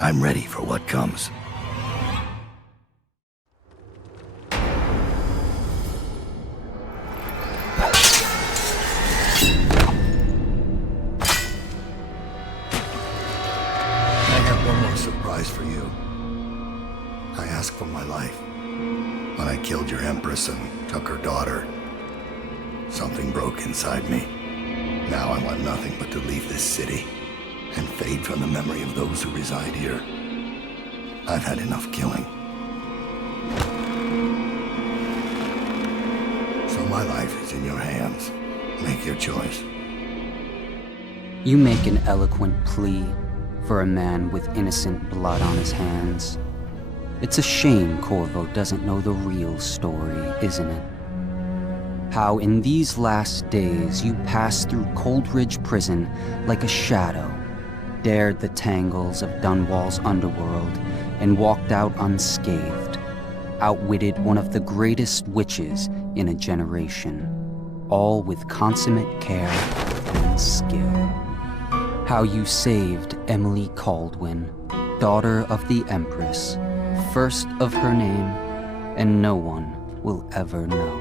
I'm ready for what comes. For you. I asked for my life. When I killed your empress and took her daughter, something broke inside me. Now I want nothing but to leave this city and fade from the memory of those who reside here. I've had enough killing. So my life is in your hands. Make your choice. You make an eloquent plea for a man with innocent blood on his hands. It's a shame Corvo doesn't know the real story, isn't it? How in these last days you passed through Coldridge Prison like a shadow, dared the tangles of Dunwall's underworld, and walked out unscathed, outwitted one of the greatest witches in a generation, all with consummate care and skill. How you saved Emily Caldwin, daughter of the Empress, first of her name, and no one will ever know.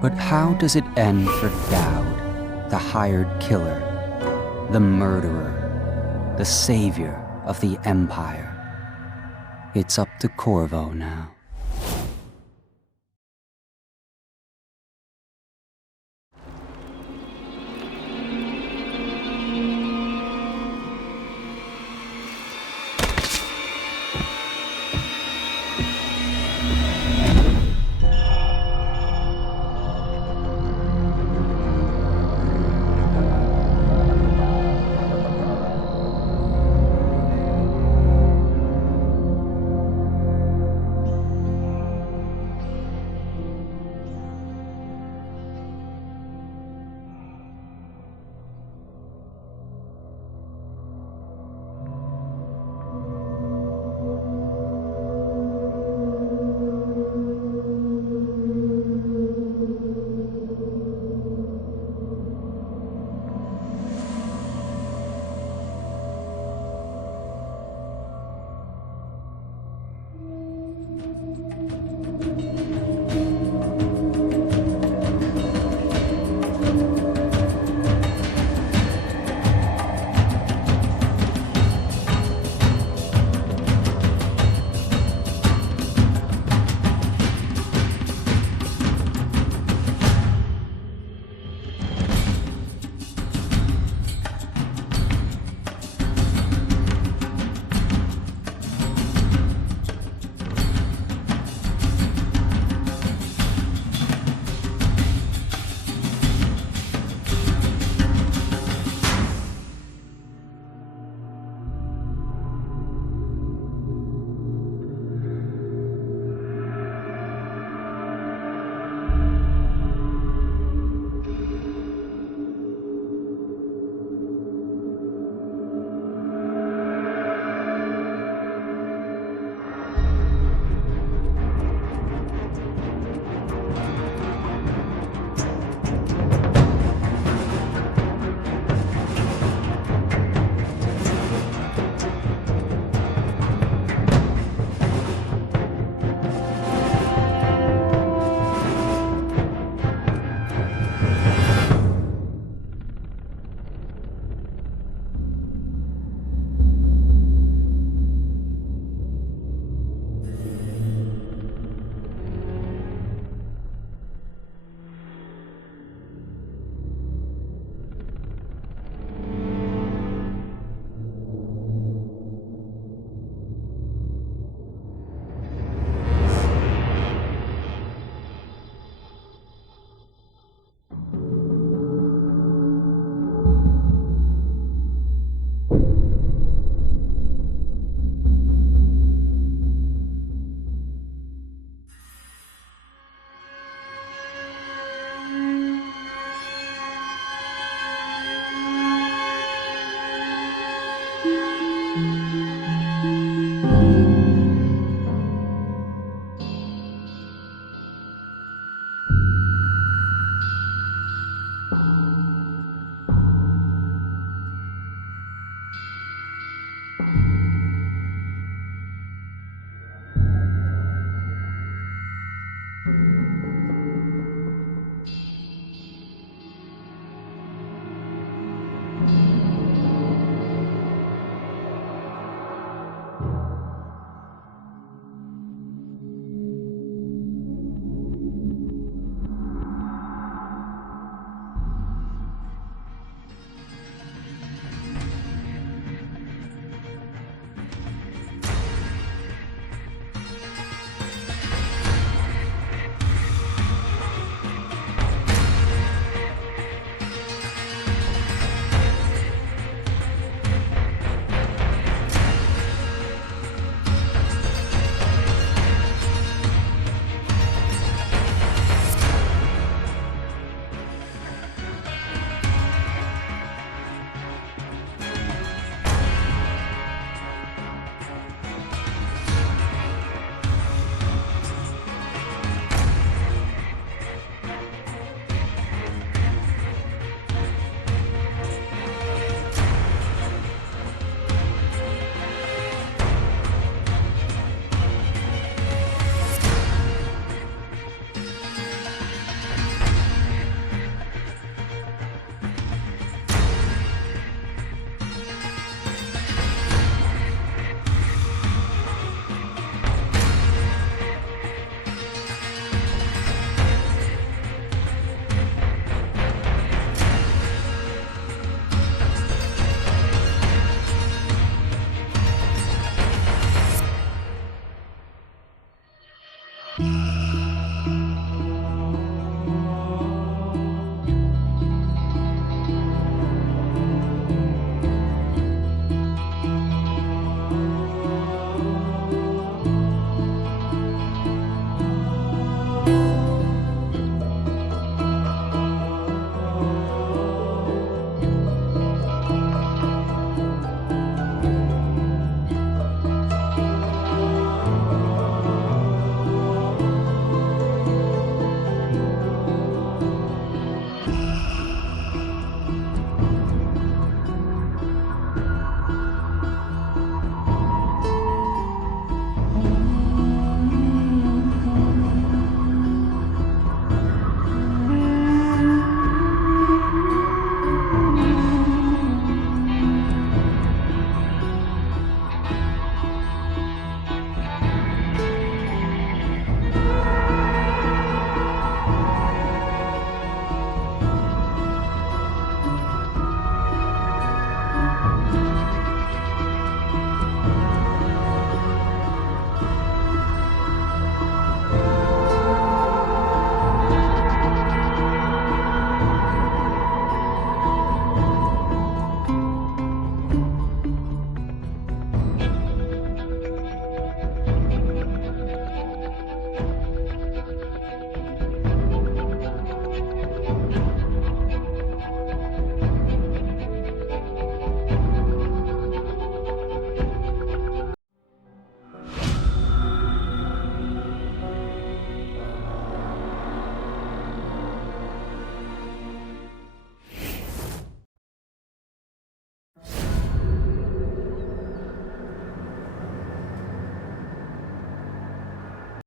But how does it end for Dowd, the hired killer, the murderer, the savior of the Empire? It's up to Corvo now.